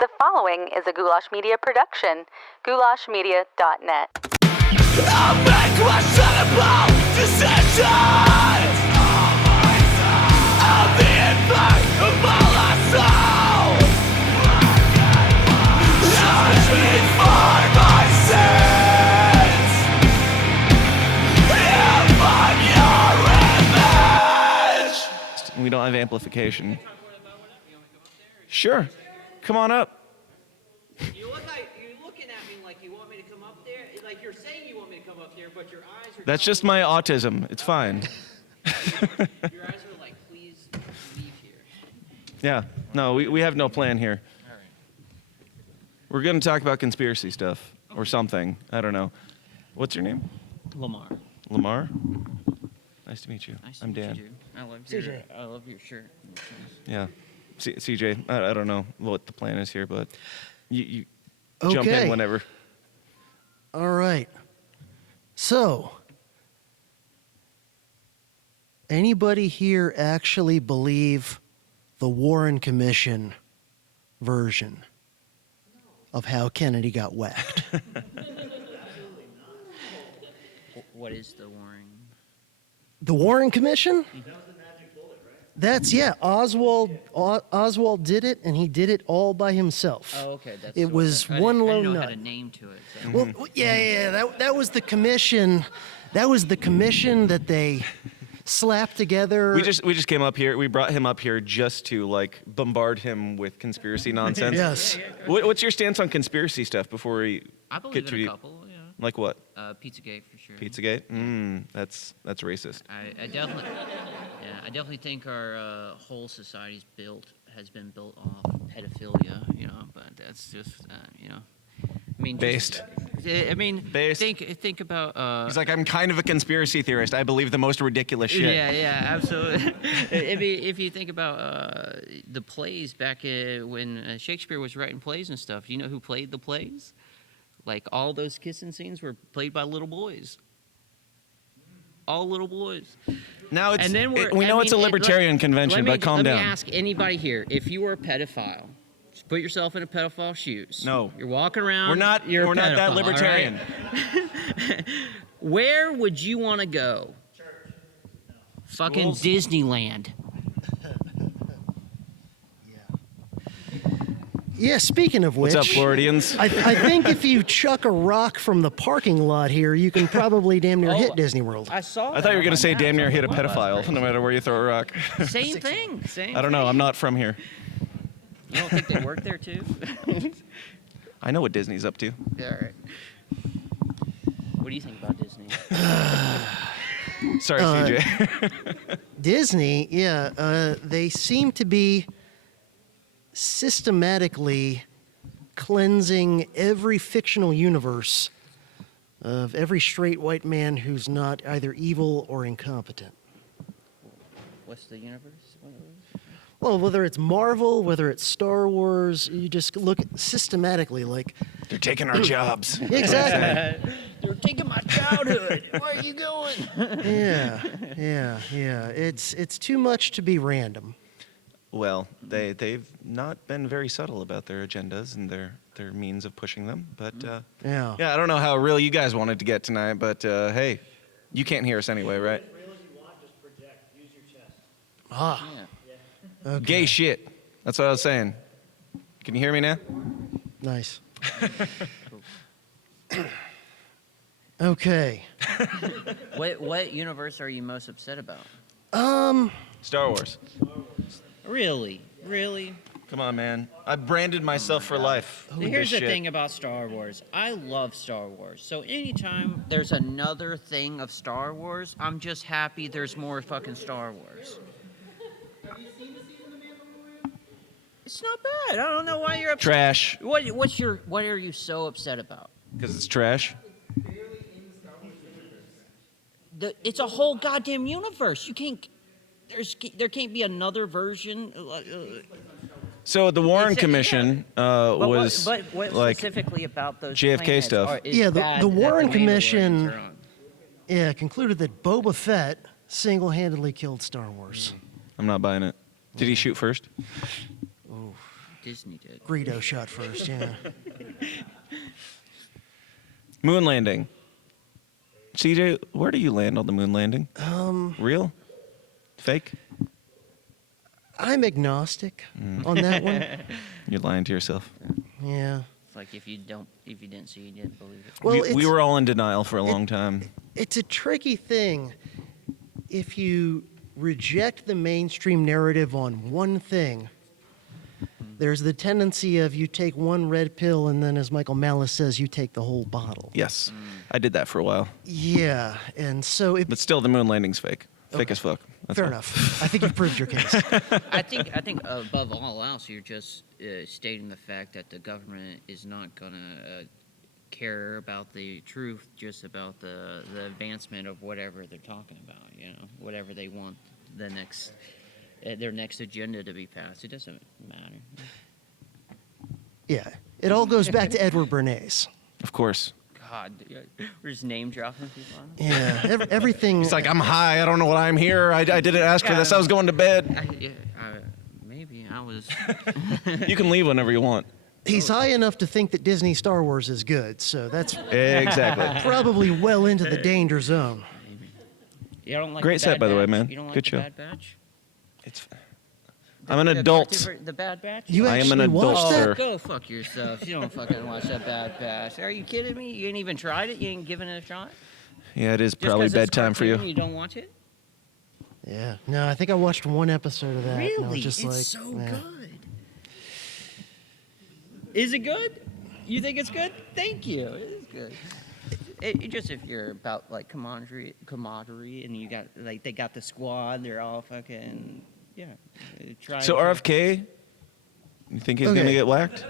The following is a Goulash Media production. goulashmedia.net. I'll make questionable decisions. I'll be invulnerable, I soul. Judge me for my sins. If I'm your image. We don't have amplification. Sure. Come on up. You're looking at me like you want me to come up there. Like you're saying you want me to come up there, but your eyes are. That's just my autism. It's fine. Your eyes are like, please leave here. Yeah. No, we have no plan here. All right. We're going to talk about conspiracy stuff or something. I don't know. What's your name? Lamar. Lamar? Nice to meet you. Nice to I'm meet Dan. you, dude. I love your shirt. Yeah. CJ, I don't know what the plan is here, but you Okay. jump in whenever. All right. So, anybody here actually believe the Warren Commission version of how Kennedy got whacked? What is the warning? The Warren Commission? That's, yeah, Oswald did it, and he did it all by himself. Oh, okay. That's It was one I lone didn't know nut. how to name to it. So. Well, that was the commission. That was the commission that they slapped together. We just came up here. We brought him up here just to like bombard him with conspiracy nonsense. Yes. What's your stance on conspiracy stuff before we I believe get in to a couple. Yeah. like what? Pizzagate for sure. Pizzagate? That's racist. I definitely think our whole society's has been built off pedophilia, but that's just, I mean, Based. Based. Think about. He's like, I'm kind of a conspiracy theorist. I believe the most ridiculous shit. Yeah, absolutely. If you think about the plays back when Shakespeare was writing plays and stuff, do you know who played the plays? Like all those kissing scenes were played by little boys. All little boys. Now it's And then we know it's a libertarian convention, but calm down. Let me ask anybody here: if you were a pedophile, just put yourself in a pedophile's shoes. No. You're walking around. We're not that libertarian. All right? Where would you want to go? Church. Fucking Schools. Disneyland. Yeah, speaking of which, What's up, Floridians? I think if you chuck a rock from the parking lot here, you can probably damn near hit Disney World. I saw. I thought you were going to say damn near hit a pedophile, no matter where you throw a rock. Same thing. Same. I don't know. I'm not from here. You don't think they work there too? I know what Disney's up to. Yeah. All right. What do you think about Disney? Sorry, CJ. Disney, yeah, they seem to be systematically cleansing every fictional universe of every straight white man who's not either evil or incompetent. What's the universe? Well, whether it's Marvel, whether it's Star Wars, you just look systematically like... They're taking our jobs. Exactly. You're taking my childhood. Where are you going? Yeah. It's too much to be random. Well, they've not been very subtle about their agendas and their means of pushing them. But Yeah. I don't know how real you guys wanted to get tonight, but hey, you can't hear us anyway, right? Real as you want, just project. Use your chest. Ah. Yeah. Okay. Gay shit. That's what I was saying. Can you hear me now? Nice. Okay. What universe are you most upset about? Star Wars. Really? Come on, man. I branded myself for life. with Here's this the shit. thing about Star Wars. I love Star Wars. So anytime there's another thing of Star Wars, I'm just happy there's more fucking Star Wars. Have you seen the season of Mandalorian? It's not bad. I don't know why you're upset. Trash. What are you so upset about? Because it's trash. Barely in the Star Wars universe. It's a whole goddamn universe. You can't. There can't be another version. So the Warren Commission was But what like specifically about those JFK planets stuff. is Yeah, bad the that Warren Mandalorians Commission are on? concluded that Boba Fett single-handedly killed Star Wars. I'm not buying it. Did he shoot first? Disney did. Greedo shot first, yeah. Moon landing. CJ, where do you land on the moon landing? Real? Fake? I'm agnostic on that one. You're lying to yourself. Yeah. It's like if you didn't see, you didn't believe it. Well, we were all in denial for a long time. It's a tricky thing. If you reject the mainstream narrative on one thing, there's the tendency of you take one red pill and then, as Michael Malice says, you take the whole bottle. Yes, I did that for a while. Yeah, and so it. But still, the moon landing's fake. Fake as fuck. That's Fair all. enough. I think you proved your case. I think above all else, you're just stating the fact that the government is not gonna care about the truth, just about the advancement of whatever they're talking about. You know, whatever they want the next their next agenda to be passed. It doesn't matter. Yeah, it all goes back to Edward Bernays. Of course. God, we're just name dropping people. Yeah, everything. He's like, I'm high. I don't know what I'm here. I didn't ask for this. I was going to bed. Maybe I was. You can leave whenever you want. He's high enough to think that Disney Star Wars is good, so that's Exactly. probably well into the danger zone. You don't like Great the set, Bad by the way, Batch? man. You don't like Good the show. Bad Batch? I'm an adult. The Bad Batch? You I am actually an adult, watched sir. that? Go fuck yourself. You don't fucking watch that Bad Batch. Are you kidding me? You ain't even tried it? You ain't given it a shot? Yeah, it is Just probably 'cause it's bedtime for cartoon, you. You don't watch it? Yeah. No, I think I watched one episode of that. And I was Really? just It's like, so yeah. good. Is it good? You think it's good? Thank you. It is good. It just if you're about like camaraderie, and you got like they got the squad, they're all fucking try. So RFK, you think he's Okay. gonna get whacked?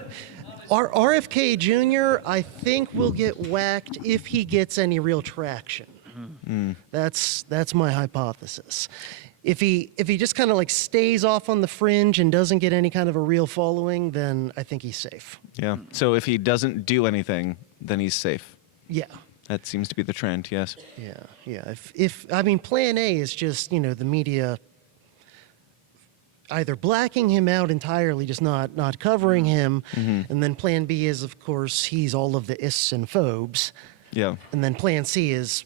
Our RFK Jr., I think, will get whacked if he gets any real traction. That's my hypothesis. If he just kind of like stays off on the fringe and doesn't get any kind of a real following, then I think he's safe. Yeah. So if he doesn't do anything, then he's safe. Yeah. That seems to be the trend. Yes. Yeah. If I mean, Plan A is just the media either blacking him out entirely, just not covering him, and then Plan B is, of course, he's all of the ists and phobes, Yeah. and then Plan C is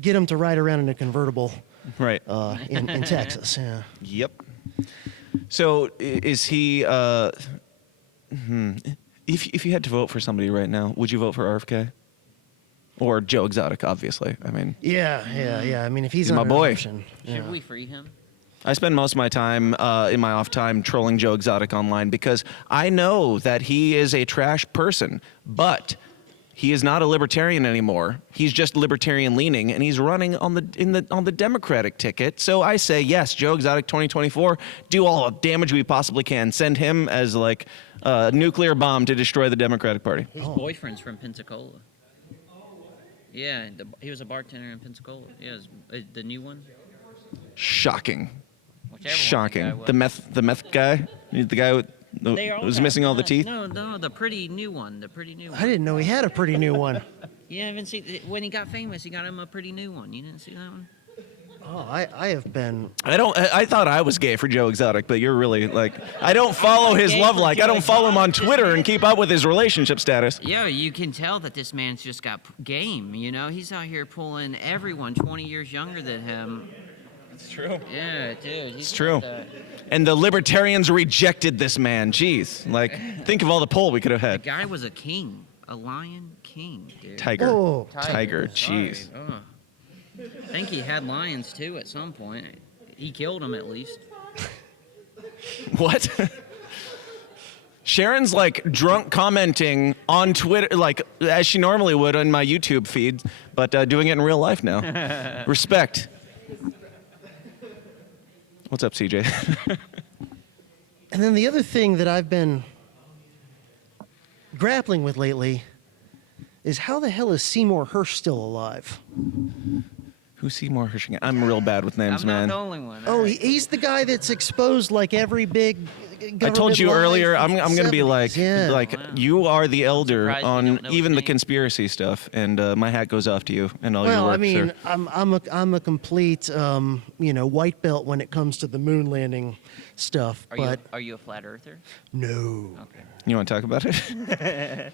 get him to ride around in a convertible Right. in Texas. Yeah. Yep. So is he? If you had to vote for somebody right now, would you vote for RFK or Joe Exotic? Obviously, I mean. Yeah. I mean, if he's my under boy. option, Should we free him? I spend most of my time in my off time trolling Joe Exotic online because I know that he is a trash person, but he is not a libertarian anymore. He's just libertarian leaning, and he's running on the Democratic ticket. So I say yes, Joe Exotic 2024. Do all the damage we possibly can. Send him as like a nuclear bomb to destroy the Democratic Party. His boyfriend's from Pensacola. Yeah, he was a bartender in Pensacola. Yeah, the new one. Shocking. Whichever one Shocking. the guy was. The meth guy, the guy with They all was got- missing all the teeth. No, the pretty new one. The pretty new one. I didn't know he had a pretty new one. You haven't seen when he got famous. He got him a pretty new one. You didn't see that one? Oh, I have been. I thought I was gay for Joe Exotic, but you're really like I don't follow his gay love for like. Joe I don't follow him on Exotic. Twitter and keep up with his relationship status. Yeah, you can tell that this man's just got game. You know, he's out here pulling everyone 20 years younger than him. It's true. Yeah, dude. It's true. And the libertarians rejected this man. Jeez, like think of all the poll we could have The had. guy was a king, a lion king, dude. Tiger. Oh. Tiger. Sorry. Jeez. Oh. I think he had lions too at some point. He killed them at least. What? Sharon's like drunk commenting on Twitter, like as she normally would on my YouTube feed, but doing it in real life now. Respect. What's up, CJ? And then the other thing that I've been grappling with lately is how the hell is Seymour Hersh still alive? Who's Seymour Hershing? I'm real bad with names, I'm not man. the only one. Oh, All right. he's the guy that's exposed like every big I told you earlier, I'm going to be like, Yeah. like you are the elder Surprised you on don't know his even the name. conspiracy stuff, and my hat goes off to you and all your Well, work, I mean, sir. I'm a complete white belt when it comes to the moon landing stuff, but Are you a flat earther? no. Okay. You want to talk about it?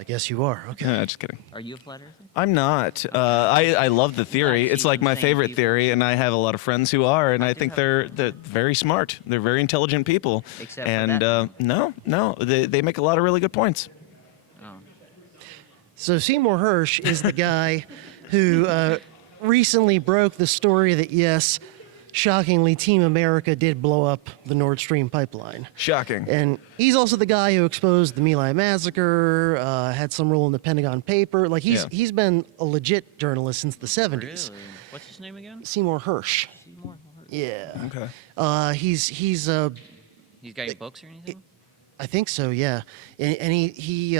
I guess you are. Okay. Just kidding. Are you a flat earther? I'm not. I love the theory. Oh, It's see, like my same favorite people. theory, and I have a lot of friends who are, and I do think have- they're very smart. They're very intelligent people. Except for and that. no, they make a lot of really good points. Oh. So Seymour Hersh is the guy who recently broke the story that yes, shockingly, Team America did blow up the Nord Stream pipeline. Shocking. And he's also the guy who exposed the My Lai massacre, had some role in the Pentagon paper. Like Yeah. he's been a legit journalist since the 70s. Really? What's his name again? Seymour Hersh. Seymour. Yeah. Okay. He's He's got any books or anything? I think so, yeah. And he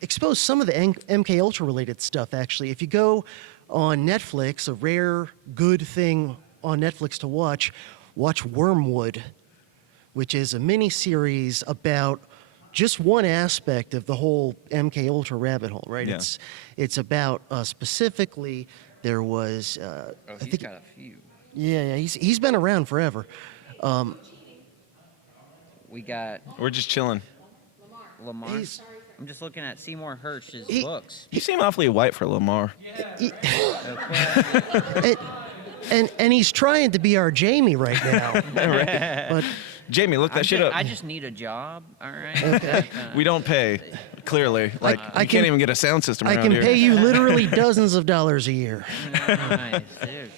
exposed some of the MK Ultra related stuff actually. If you go on Netflix, a rare good thing on Netflix to watch Wormwood, which is a mini series about just one aspect of the whole MK Ultra rabbit hole, right? Yeah. It's about specifically there was Oh, I he's think got a few. yeah, he's been around forever. We got We're just chilling. Lamar. He's- I'm just looking at Seymour Hersh's He- books. You seem awfully white for Lamar. And he's trying to be our Jamie right now. But Jamie, look that shit up. I just need a job, all right? We don't pay, clearly. Like, I you can- can't even get a sound system I around can here pay you literally dozens of dollars a year. Nice, dude.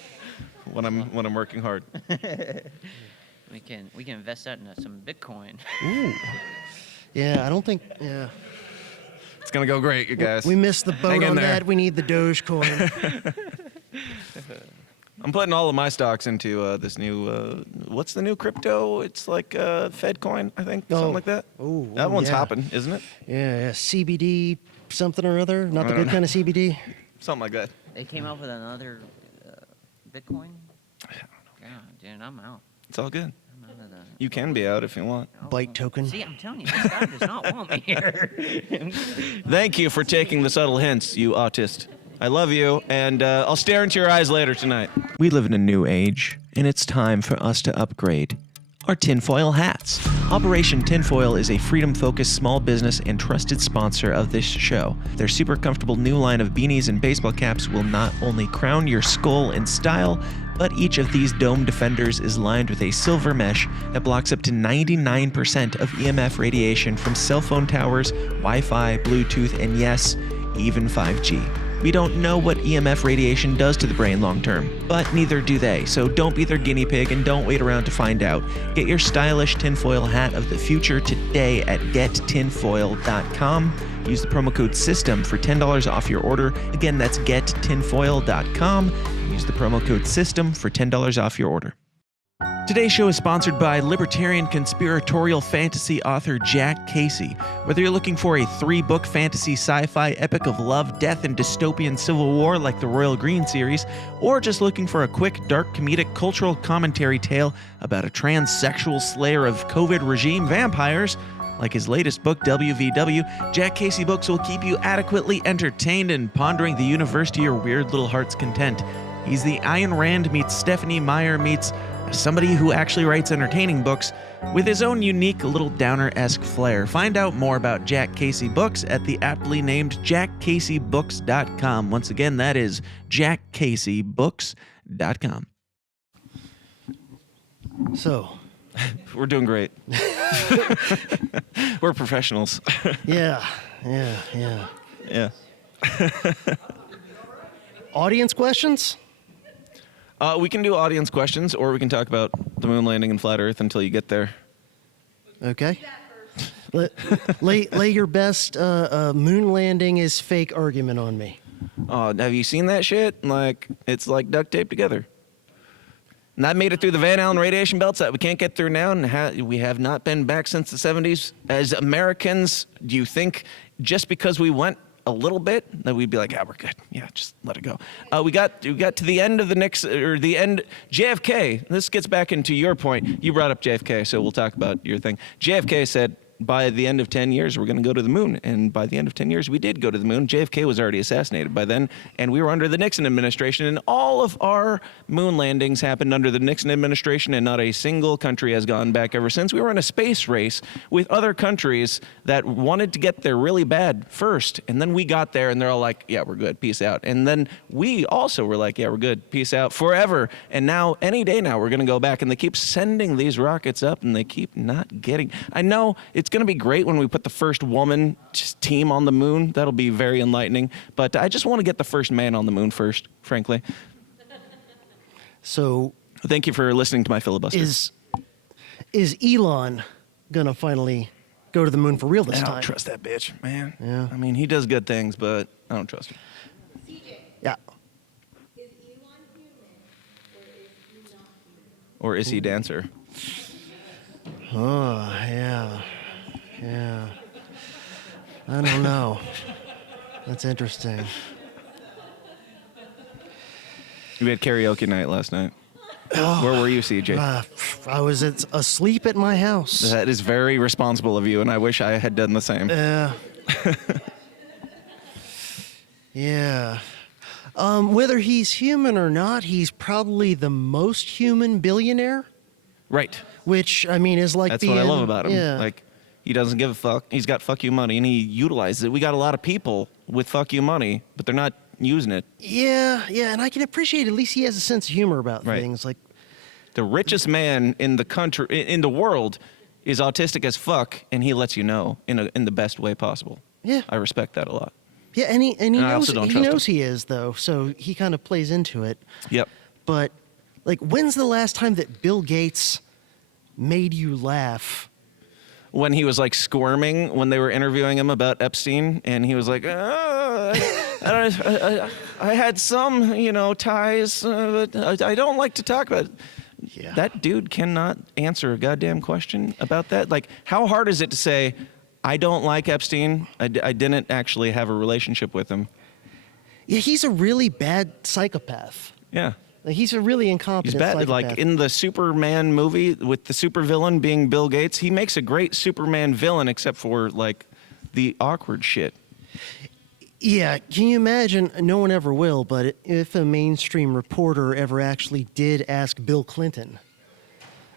when I'm working hard. We can invest that into some Bitcoin. Yeah, I don't think. Yeah, It's gonna go great, you guys. we missed the boat Hang in on there. that. We need the Dogecoin. I'm putting all of my stocks into this new. What's the new crypto? It's like Fedcoin, I think, something like that. Oh, that one's yeah. hopping, isn't it? Yeah, CBD something or other. Not the I don't good kind of CBD. Something like that. They came up with another Bitcoin. I don't know. God, dude, I'm out. It's all good. I'm out of that. You can be out if you want. Bite token. See, I'm telling you, this guy does not want me here. Thank you for taking the subtle hints, you autist. I love you, and I'll stare into your eyes later tonight. We live in a new age, and it's time for us to upgrade our tinfoil hats. Operation Tinfoil is a freedom-focused small business and trusted sponsor of this show. Their super comfortable new line of beanies and baseball caps will not only crown your skull in style, but each of these dome defenders is lined with a silver mesh that blocks up to 99% of EMF radiation from cell phone towers, Wi-Fi, Bluetooth, and yes, even 5G. We don't know what EMF radiation does to the brain long term, but neither do they, so don't be their guinea pig and don't wait around to find out. Get your stylish tinfoil hat of the future today at gettinfoil.com. Use the promo code SYSTEM for $10 off your order. Again, that's gettinfoil.com. Use the promo code SYSTEM for $10 off your order. Today's show is sponsored by libertarian conspiratorial fantasy author Jack Casey. Whether you're looking for a 3-book fantasy sci-fi epic of love, death, and dystopian civil war like the Royal Green series, or just looking for a quick, dark, comedic, cultural commentary tale about a transsexual slayer of COVID regime vampires, like his latest book, WVW, Jack Casey Books will keep you adequately entertained and pondering the universe to your weird little heart's content. He's the Ayn Rand meets Stephanie Meyer meets somebody who actually writes entertaining books with his own unique little downer-esque flair. Find out more about Jack Casey Books at the aptly named jackcaseybooks.com. Once again, that is jackcaseybooks.com. So, We're doing great. We're professionals. yeah. Yeah. Audience questions? We can do audience questions, or we can talk about the moon landing and flat Earth until you get there. Okay. Lay your best moon landing is fake argument on me. Oh, have you seen that shit? Like, it's like duct taped together. And that made it through the Van Allen radiation belts that we can't get through now, and we have not been back since the 70s. As Americans, do you think just because we went a little bit, then we'd be like, yeah, we're good. Yeah, just let it go. We got to the end of the next, or the end, JFK, this gets back into your point. You brought up JFK, so we'll talk about your thing. JFK said, by the end of 10 years, we're going to go to the moon. And by the end of 10 years, we did go to the moon. JFK was already assassinated by then, and we were under the Nixon administration, and all of our moon landings happened under the Nixon administration, and not a single country has gone back ever since. We were in a space race with other countries that wanted to get there really bad first, and then we got there, and they're all like, yeah, we're good, peace out. And then we also were like, yeah, we're good, peace out, forever. And now, any day now, we're going to go back, and they keep sending these rockets up, and they keep not getting. I know it's going to be great when we put the first woman team on the moon. That'll be very enlightening. But I just want to get the first man on the moon first, frankly. So thank you for listening to my filibuster. Is Elon gonna finally go to the moon for real this I time? don't trust that bitch, man. Yeah. I mean, he does good things, but I don't trust him. CJ, Yeah. is Elon human or is he not human? Or is he dancer? Oh, yeah. Yeah. I don't know. That's interesting. We had karaoke night last night. Where were you, CJ? I was asleep at my house. That is very responsible of you, and I wish I had done the same. Yeah. Yeah. Whether he's human or not, he's probably the most human billionaire, Right. which, I mean, is like That's what I love about him. Yeah. Like, he doesn't give a fuck. He's got fuck you money, and he utilizes it. We got a lot of people with fuck you money, but they're not using it. Yeah, and I can appreciate at least he has a sense of humor about Right. things. Like, The richest man in the country, in the world, is autistic as fuck, and he lets you know in the best way possible. Yeah. I respect that a lot. yeah, and he I knows also don't trust him. he is though, so he kind of plays into it. Yep. But like, when's the last time that Bill Gates made you laugh? When he was like squirming when they were interviewing him about Epstein, and he was like, I had some, ties, but I don't like to talk about it. Yeah. That dude cannot answer a goddamn question about that. Like, how hard is it to say, I don't like Epstein. I didn't actually have a relationship with him. Yeah, he's a really bad psychopath. Yeah. Like, he's a really incompetent He's bad. psychopath. Like in the Superman movie with the supervillain being Bill Gates, he makes a great Superman villain, except for like the awkward shit. Yeah, can you imagine? No one ever will, but if a mainstream reporter ever actually did ask Bill Clinton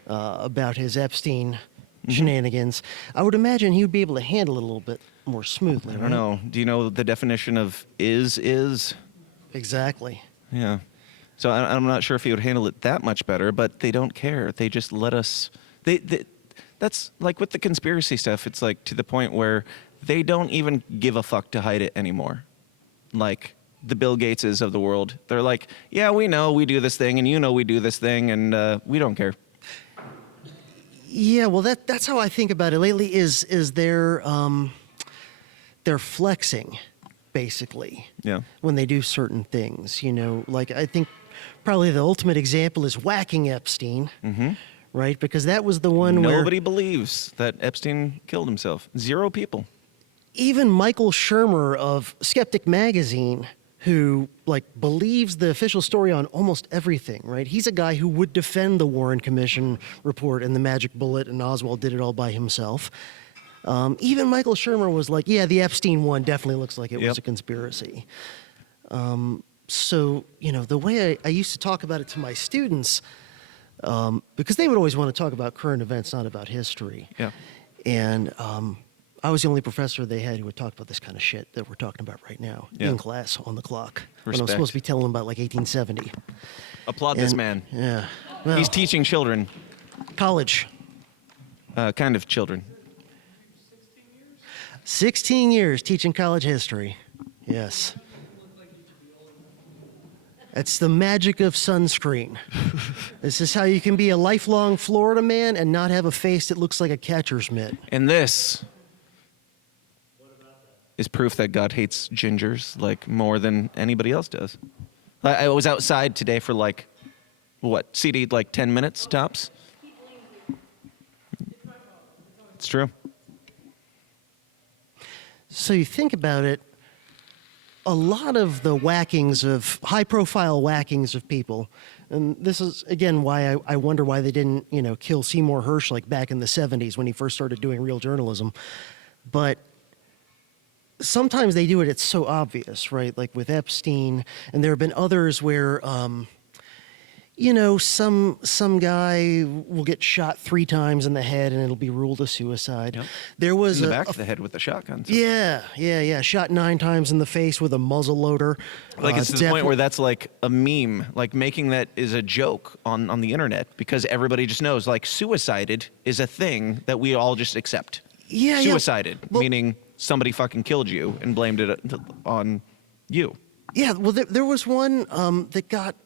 about his Epstein shenanigans, I would imagine he would be able to handle it a little bit more smoothly. I don't know. Do you know the definition of is? Exactly. Yeah. So I'm not sure if he would handle it that much better, but they don't care. They just let us. That's like with the conspiracy stuff. It's like to the point where they don't even give a fuck to hide it anymore. Like the Bill Gateses of the world. They're like, yeah, we know we do this thing, and you know we do this thing, and we don't care. Yeah, well, that's how I think about it lately. Is they're flexing, basically. Yeah. When they do certain things, like I think probably the ultimate example is whacking Epstein, right? Because that was the one where Nobody believes that Epstein killed himself. 0 people. even Michael Shermer of Skeptic Magazine, who believes the official story on almost everything, right? He's a guy who would defend the Warren Commission report and the magic bullet, and Oswald did it all by himself. Even Michael Shermer was like, yeah, the Epstein one definitely looks like it was a conspiracy. So, the way I used to talk about it to my students, because they would always want to talk about current events, not about history. Yeah. And I was the only professor they had who would talk about this kind of shit that we're talking about right now in class on the clock. When I was Respect. supposed to be telling them about 1870. Applaud this And- man. Yeah. Well, He's teaching children, college. kind of children. 16 years teaching college history. Yes. It's the magic of sunscreen. This is how you can be a lifelong Florida man and not have a face that looks like a catcher's mitt. And this is proof that God hates gingers more than anybody else does. I was outside today for CD 10 minutes tops. It's true. So you think about it, a lot of the high-profile whackings of people, and this is again why I wonder why they didn't, kill Seymour Hersh like back in the '70s when he first started doing real journalism, but sometimes they do it. It's so obvious, right? Like with Epstein, and there have been others where. Some guy will get shot 3 times in the head and it'll be ruled a suicide. Yep. There was In the back of the head with a shotgun. So. Yeah. Shot 9 times in the face with a muzzle loader. Like it's to the point where that's like a meme, like making that is a joke on the internet because everybody just knows like suicided is a thing that we all just accept. Yeah. Suicided, Well, meaning somebody fucking killed you and blamed it on you. Yeah. Well, there was one that got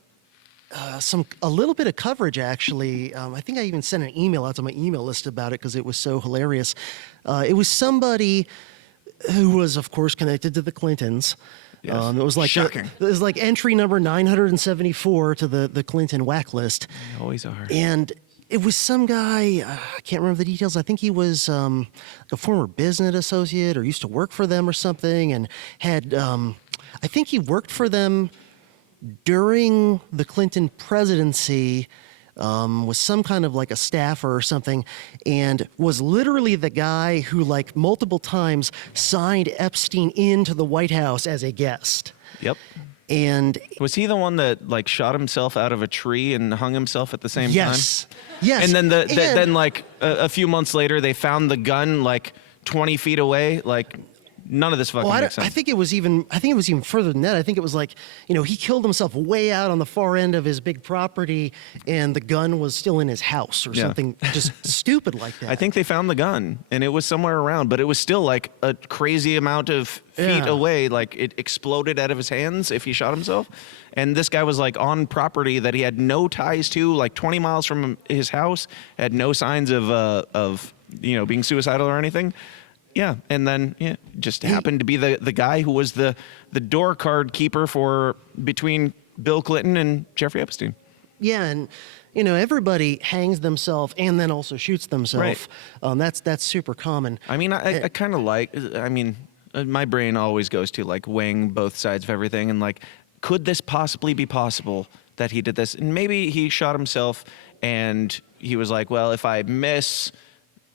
a little bit of coverage actually. I think I even sent an email out to my email list about it because it was so hilarious. It was somebody who was, of course, connected to the Clintons. Yes. It was like Shocking. It was like entry number 974 to the Clinton whack list. They always are. And it was some guy, I can't remember the details. I think he was a former business associate or used to work for them or something, and had, I think he worked for them during the Clinton presidency, was some kind of like a staffer or something, and was literally the guy who like multiple times signed Epstein into the White House as a guest. Yep. And Was he the one that like shot himself out of a tree and hung himself at the same yes, time? yes. And then then like a few months later, they found the gun like 20 feet away. Like none of this fucking makes sense. I think it was even further than that. I think it was like, he killed himself way out on the far end of his big property, and the gun was still in his house or something just stupid like that. I think they found the gun, and it was somewhere around, but it was still like a crazy amount of feet Yeah. away. Like it exploded out of his hands if he shot himself. And this guy was like on property that he had no ties to, like 20 miles from his house, had no signs of being suicidal or anything. Yeah, and then just happened to be the guy who was the door card keeper for between Bill Clinton and Jeffrey Epstein. Yeah, and everybody hangs themselves and then also shoots themselves. Right. That's super common. I mean, I kind of my brain always goes to like weighing both sides of everything and like, could this possibly be possible that he did this? And maybe he shot himself and he was like, well, if I miss,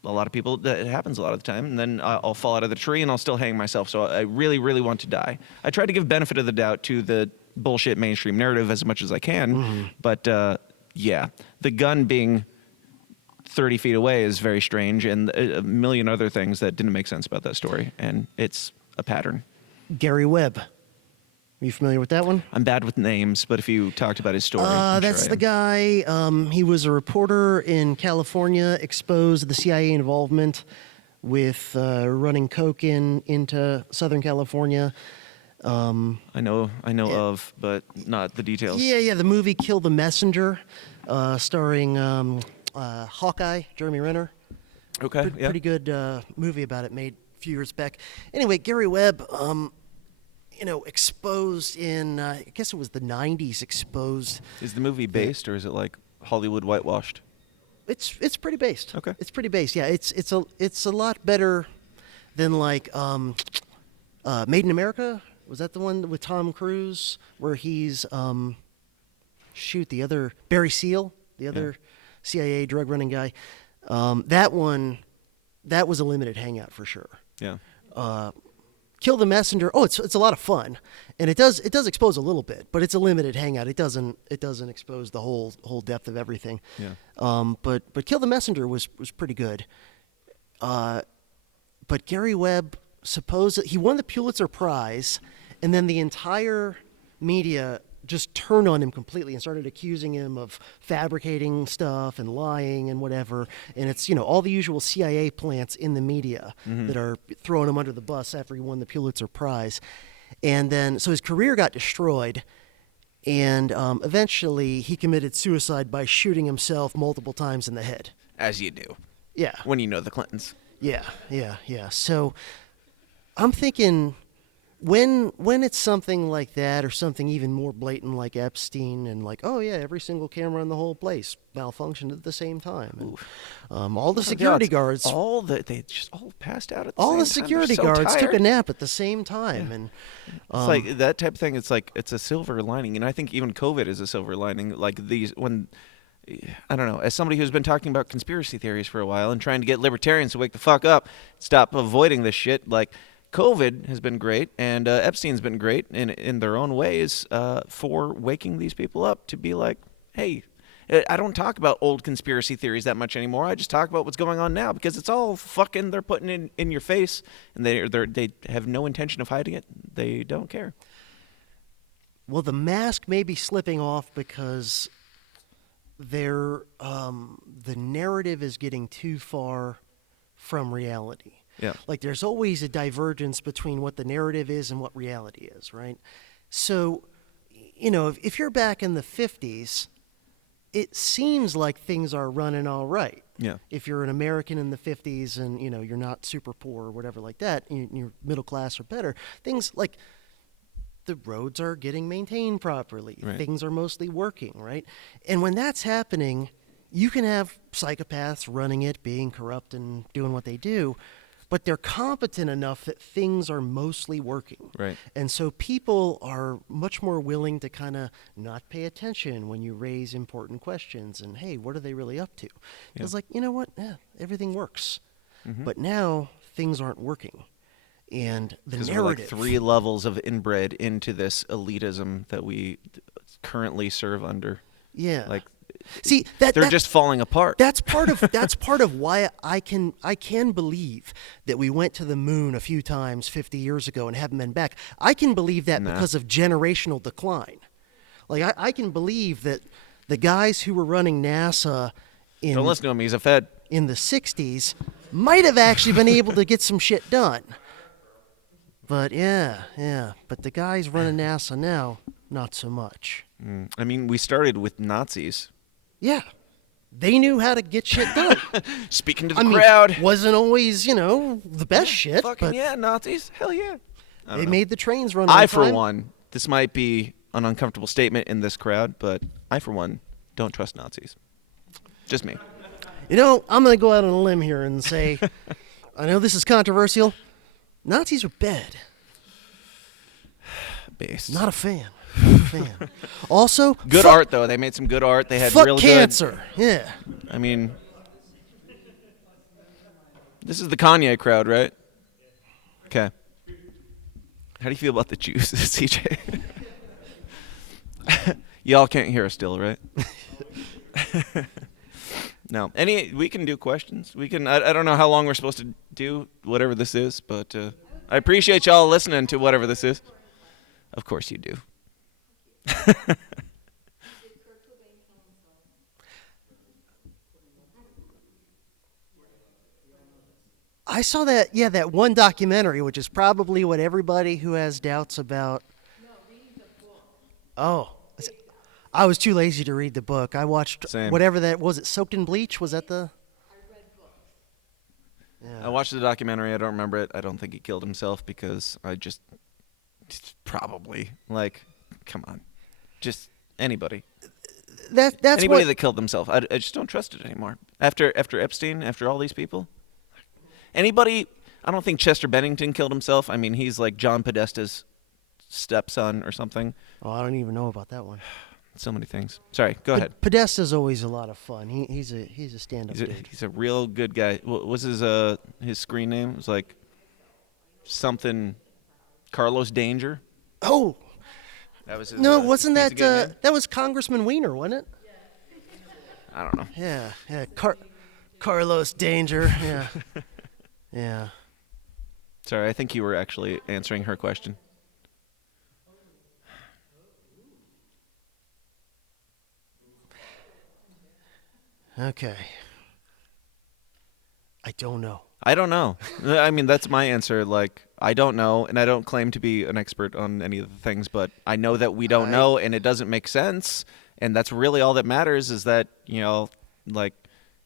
a lot of people, that happens a lot of the time, and then I'll fall out of the tree and I'll still hang myself. So I really, really want to die. I try to give benefit of the doubt to the bullshit mainstream narrative as much as I can. Mm-hmm. But the gun being 30 feet away is very strange, and a million other things that didn't make sense about that story. And it's a pattern. Gary Webb. Are you familiar with that one? I'm bad with names, but if you talked about his story, I'm that's sure the guy. He was a reporter in California, exposed the CIA involvement with running coke into Southern California. I know of, but not the details. Yeah. The movie "Kill the Messenger," starring Hawkeye, Jeremy Renner. Okay, yeah. Pretty good movie about it, made a few years back. Anyway, Gary Webb. Exposed in, I guess it was the 90s, exposed. Is the movie based, or is it like Hollywood whitewashed? It's pretty based. Okay. It's pretty based, yeah. It's a lot better than like Made in America. Was that the one with Tom Cruise where he's, the other, Barry Seal, the other CIA drug running guy. That one, that was a limited hangout for sure. Yeah. Kill the Messenger. Oh, it's a lot of fun, and it does expose a little bit, but it's a limited hangout. It doesn't expose the whole depth of everything. Yeah. But Kill the Messenger was pretty good. But Gary Webb he won the Pulitzer Prize, and then the entire media just turned on him completely and started accusing him of fabricating stuff and lying and whatever. And it's, all the usual CIA plants in the media that are throwing him under the bus after he won the Pulitzer Prize. And then, so his career got destroyed. And eventually he committed suicide by shooting himself multiple times in the head. As you do. Yeah. When you know the Clintons. Yeah. So I'm thinking, when it's something like that or something even more blatant like Epstein and like, oh yeah, every single camera in the whole place malfunctioned at the same time. And, all the security guards, they just all passed out at the all same the time. security They're so guards took a tired. nap at the same time. And It's like that type of thing. It's like it's a silver lining, and I think even COVID is a silver lining. Like I don't know, as somebody who's been talking about conspiracy theories for a while and trying to get libertarians to wake the fuck up, stop avoiding this shit. Like COVID has been great, and Epstein's been great in their own ways for waking these people up to be like, hey. I don't talk about old conspiracy theories that much anymore. I just talk about what's going on now because it's all fucking they're putting in your face, and they have no intention of hiding it. They don't care. well, the mask may be slipping off because the narrative is getting too far from reality. Yeah. Like there's always a divergence between what the narrative is and what reality is, right? So, if you're back in the 50s, it seems like things are running all right. Yeah. If you're an American in the 50s and, you're not super poor or whatever like that, you're middle class or better, things like the roads are getting maintained properly. Right. Things are mostly working, right? And when that's happening, you can have psychopaths running it, being corrupt and doing what they do, but they're competent enough that things are mostly working. Right. And so people are much more willing to kind of not pay attention when you raise important questions and, hey, what are they really up to? It's like, you know what? Yeah, everything works. Mm-hmm. But now things aren't working. And the Because we're narrative. like 3 levels of inbred into this elitism that we currently serve under. Yeah. Like, See, they're just falling apart. That's part of why I can believe that we went to the moon a few times 50 years ago and haven't been back. I can believe that because of generational decline. Like I can believe that the guys who were running NASA Don't listen to him. He's a Fed. in the 60s might have actually been able to get some shit done. But but the guys running NASA now, not so much. I mean, we started with Nazis. Yeah. They knew how to get shit done. Speaking to the crowd. Wasn't always, the best shit, Fucking but yeah, Nazis. Hell yeah. they made the trains run on I, time. for one, this might be an uncomfortable statement in this crowd, but I, for one, don't trust Nazis. Just me. I'm going to go out on a limb here and say, I know this is controversial. Nazis are bad. Based. Not a fan. Not a fan. Also, Good art, though. They made some good art. They had fuck real cancer. Yeah. good. I mean, this is the Kanye crowd, right? Okay. How do you feel about the Jews, CJ? Y'all can't hear us still, right? No. We can do questions. We can. I don't know how long we're supposed to do whatever this is, but I appreciate y'all listening to whatever this is. Of course you do. I saw that one documentary, which is probably what everybody who has doubts about. Oh. I was too lazy to read the book. I watched Same. whatever that was. It Soaked in Bleach? Was that the? I watched the documentary. I don't remember it. I don't think he killed himself because I just probably come on, just anybody. That's Anybody what, that killed themselves. I just don't trust it anymore. After Epstein, after all these people. Anybody, I don't think Chester Bennington killed himself. I mean, he's like John Podesta's stepson or something. Oh, I don't even know about that one. So many things. Sorry, go ahead. Podesta's always a lot of fun. He's a stand-up dude. He's a real good guy. What was his screen name? It was like something Carlos Danger. Oh, That was his, no, wasn't he's a good name? that was Congressman Weiner, wasn't it? I don't know. Yeah. Carlos Danger. Yeah. Yeah. Sorry, I think you were actually answering her question. Okay. I don't know. I don't know. I mean, that's my answer. Like, I don't know, and I don't claim to be an expert on any of the things, but I know that we don't know, and it doesn't make sense. And that's really all that matters is that,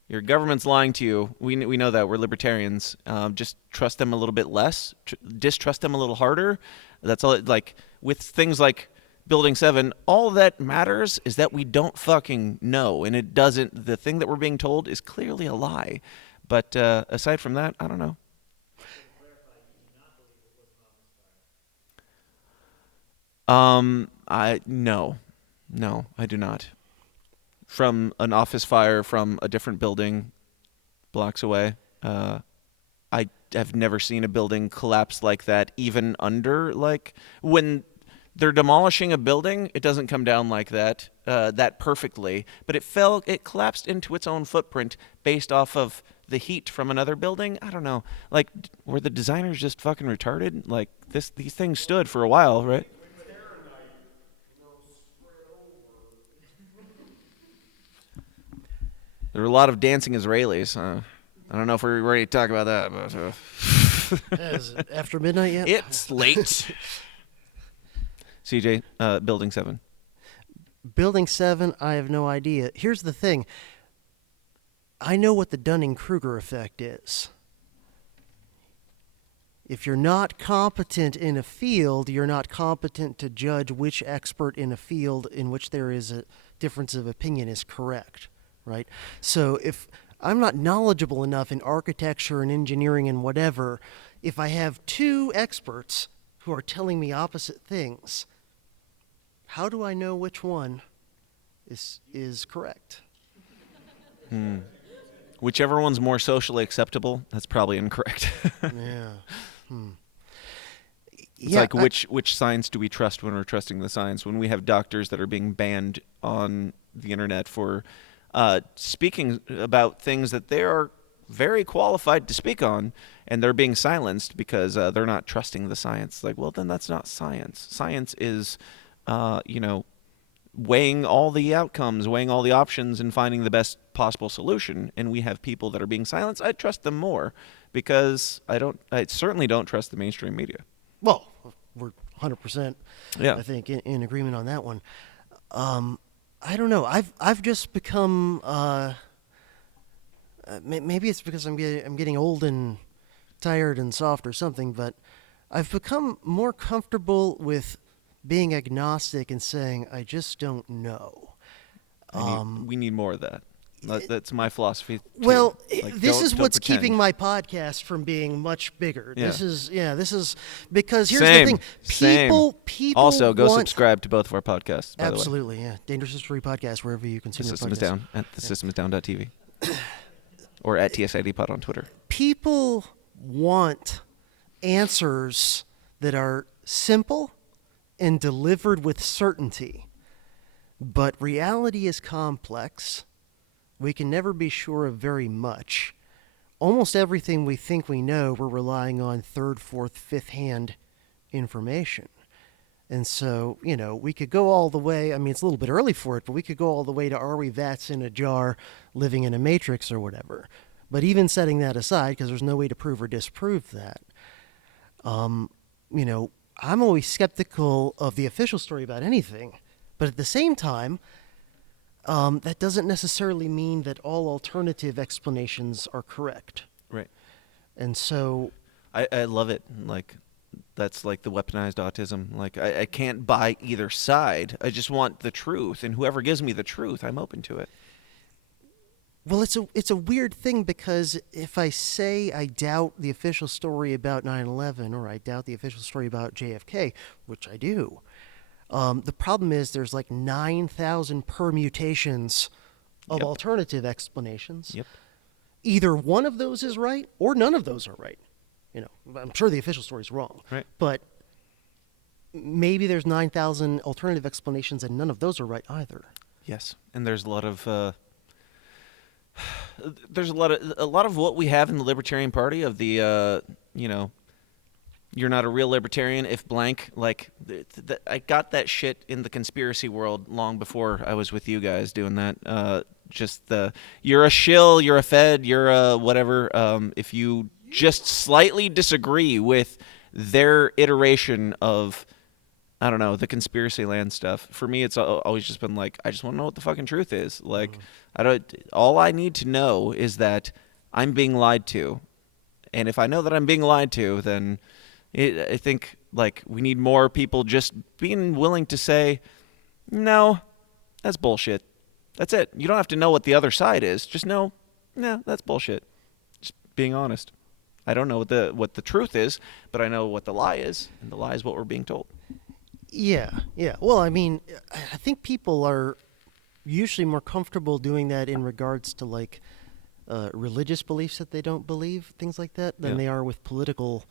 Your government's lying to you. We know that. We're libertarians. Just trust them a little bit less. Distrust them a little harder. That's all. Like with things like Building 7, all that matters is that we don't fucking know, and it doesn't. The thing that we're being told is clearly a lie. But aside from that, I don't know. No, I do not. From an office fire from a different building blocks away. I have never seen a building collapse like that, even under, like, when they're demolishing a building, it doesn't come down like that, that perfectly, but it collapsed into its own footprint based off of the heat from another building. I don't know. Like, were the designers just fucking retarded? Like, these things stood for a while, right? There were a lot of dancing Israelis. I don't know if we're ready to talk about that, but Is it after midnight yet? it's late. CJ, Building 7. Building 7, I have no idea. Here's the thing. I know what the Dunning-Kruger effect is. If you're not competent in a field, you're not competent to judge which expert in a field in which there is a difference of opinion is correct, right? So if I'm not knowledgeable enough in architecture and engineering and whatever, if I have two experts who are telling me opposite things, how do I know which one is correct? Whichever one's more socially acceptable, that's probably incorrect. Yeah. It's like which science do we trust when we're trusting the science? When we have doctors that are being banned on the internet for speaking about things that they are very qualified to speak on, and they're being silenced because they're not trusting the science. Like, well, then that's not science. Science is, weighing all the outcomes, weighing all the options, and finding the best possible solution. And we have people that are being silenced. I trust them more because I certainly don't trust the mainstream media. Well, we're 100%. Yeah. I think in agreement on that one. I don't know. I've just become. Maybe it's because I'm getting old and tired and soft or something, but I've become more comfortable with being agnostic and saying I just don't know. We need more of that. That's my philosophy, too. Well, Like, this is don't what's pretend. keeping my podcast from being much bigger. Yeah. This is because here's Same, the thing. same. People Also, go want, subscribe to both of our podcasts, by the way. Absolutely, yeah. Dangerous History Podcast, wherever you The consume your system is podcasts. down at thesystemisdown.tv or at TSIDpod on Twitter. People want answers that are simple and delivered with certainty. But reality is complex. We can never be sure of very much. Almost everything we think we know, we're relying on third, fourth, fifth-hand information. And so, we could go all the way. I mean, it's a little bit early for it, but we could go all the way to are we rats in a jar living in a matrix or whatever. But even setting that aside, because there's no way to prove or disprove that, I'm always skeptical of the official story about anything. But at the same time, that doesn't necessarily mean that all alternative explanations are correct. Right. And so I love it. Like, that's like the weaponized autism. Like, I can't buy either side. I just want the truth, and whoever gives me the truth, I'm open to it. Well, it's a weird thing because if I say I doubt the official story about 9/11 or I doubt the official story about JFK, which I do, the problem is there's like 9,000 permutations of Yep. alternative explanations. Yep. Either one of those is right or none of those are right. I'm sure the official story is wrong. Right. But maybe there's 9,000 alternative explanations and none of those are right either. Yes, and there's a lot of what we have in the Libertarian Party of the you're not a real libertarian if blank. Like, I got that shit in the conspiracy world long before I was with you guys doing that. You're a shill, you're a fed, you're a whatever. If you just slightly disagree with their iteration of I don't know, the conspiracy land stuff. For me, it's always just been like, I just want to know what the fucking truth is. Like, all I need to know is that I'm being lied to. And if I know that I'm being lied to, then I think, like, we need more people just being willing to say, no, that's bullshit. That's it. You don't have to know what the other side is. Just know, no, that's bullshit. Just being honest. I don't know what the truth is, but I know what the lie is, and the lie is what we're being told. Yeah. Well, I mean, I think people are usually more comfortable doing that in regards to like religious beliefs that they don't believe, things like that, than they are with political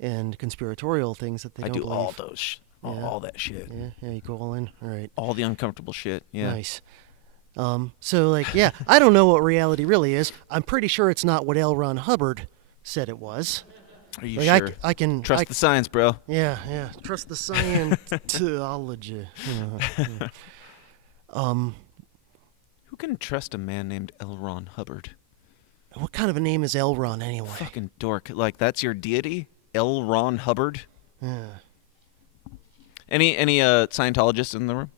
and conspiratorial things that they I don't do believe. all those, all that shit. Yeah, you go all in. All right. All the uncomfortable shit. Yeah. Nice. So like, yeah, I don't know what reality really is. I'm pretty sure it's not what L. Ron Hubbard said it was. Are you Like, sure? I can Trust the science, bro. Yeah. Trust the Scientology. Who can trust a man named L. Ron Hubbard? What kind of a name is L. Ron anyway? Fucking dork. Like, that's your deity? L. Ron Hubbard? Yeah. Any Scientologists in the room?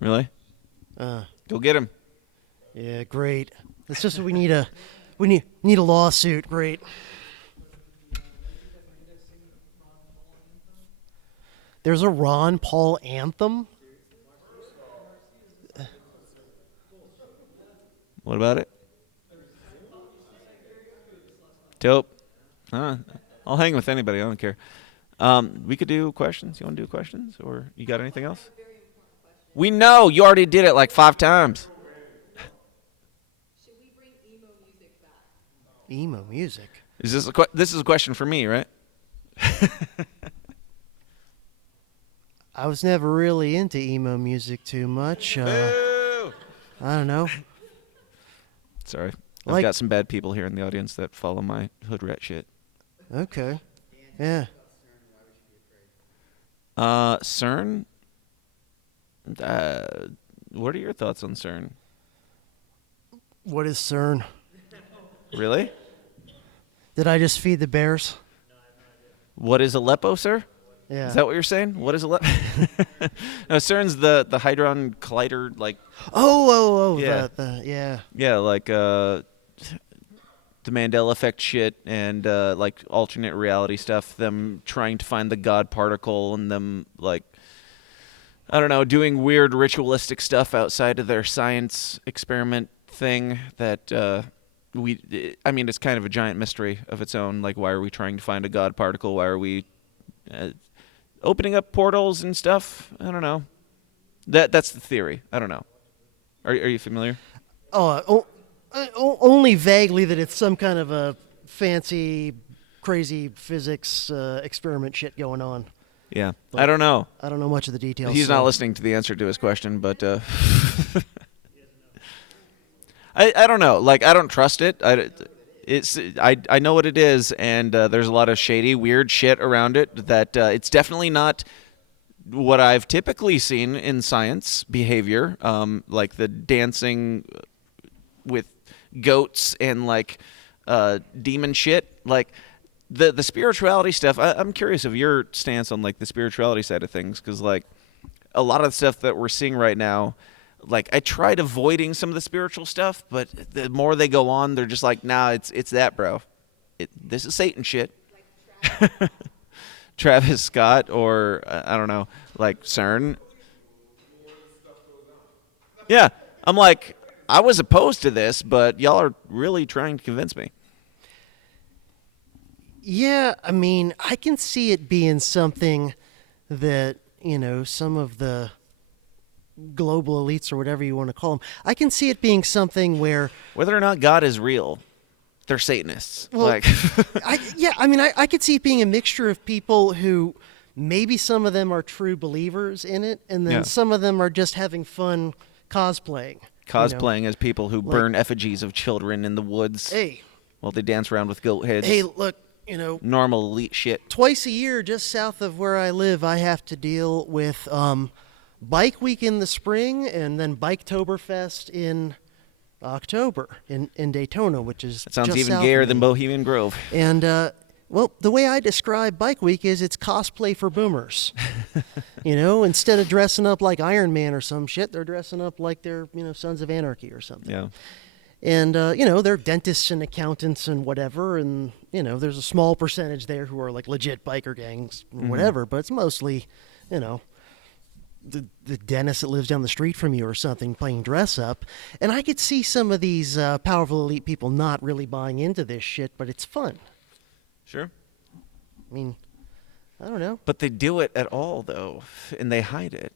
Really? Go get him. Yeah, great. It's just that we need a lawsuit. Great. There's a Ron Paul anthem. What about it? Dope. I'll hang with anybody. I don't care. We could do questions. You want to do questions? Or you got anything else? We know. You already did it like 5 times. Should we bring emo music back? Emo music. Is this this is a question for me, right? I was never really into emo music too much. I don't know. Sorry. I've got some bad people here in the audience that follow my hood rat shit. Okay. Yeah. CERN? What are your thoughts on CERN? What is CERN? Really? Did I just feed the bears? What is Aleppo, sir? Yeah. Is that what you're saying? What is Aleppo? No, CERN's the Hadron Collider, like... Oh, Yeah. Yeah. Yeah, like the Mandela effect shit and like alternate reality stuff, them trying to find the God particle and them like, I don't know, doing weird ritualistic stuff outside of their science experiment thing that I mean, it's kind of a giant mystery of its own. Like, why are we trying to find a God particle? Why are we opening up portals and stuff? I don't know. That's the theory. I don't know. Are you familiar? Only vaguely that it's some kind of a fancy, crazy physics experiment shit going on. Yeah. I don't know. I don't know much of the details. He's not listening to the answer to his question, but I don't know. Like, I don't trust it. I know what it is, and there's a lot of shady, weird shit around it that it's definitely not what I've typically seen in science behavior, like the dancing with goats and like demon shit. Like the spirituality stuff. I'm curious of your stance on like the spirituality side of things, because like a lot of the stuff that we're seeing right now, like I tried avoiding some of the spiritual stuff, but the more they go on, they're just like, nah, it's that, bro. This is Satan shit. Travis Scott or I don't know, like CERN. Yeah, I'm like, I was opposed to this, but y'all are really trying to convince me. Yeah, I mean, I can see it being something that, you know, some of the global elites or whatever you want to call them, I can see it being something where... Whether or not God is real, they're Satanists. Well, like, I could see it being a mixture of people who maybe some of them are true believers in it, and then some of them are just having fun cosplaying. Cosplaying as people who burn effigies of children in the woods while they dance around with goat heads. Hey, look, you know, normal elite shit. Twice a year, just south of where I live, I have to deal with Bike Week in the spring and then Biketoberfest in October in Daytona, which is That sounds just even south gayer of than me. Bohemian Grove. And Well, the way I describe Bike Week is it's cosplay for boomers. Instead of dressing up like Iron Man or some shit, they're dressing up like they're, Sons of Anarchy or something. Yeah. And, they're dentists and accountants and whatever. And, there's a small percentage there who are like legit biker gangs or whatever. But it's mostly, the dentist that lives down the street from you or something playing dress up. And I could see some of these powerful elite people not really buying into this shit, but it's fun. Sure. I mean, I don't know. But they do it at all, though, and they hide it.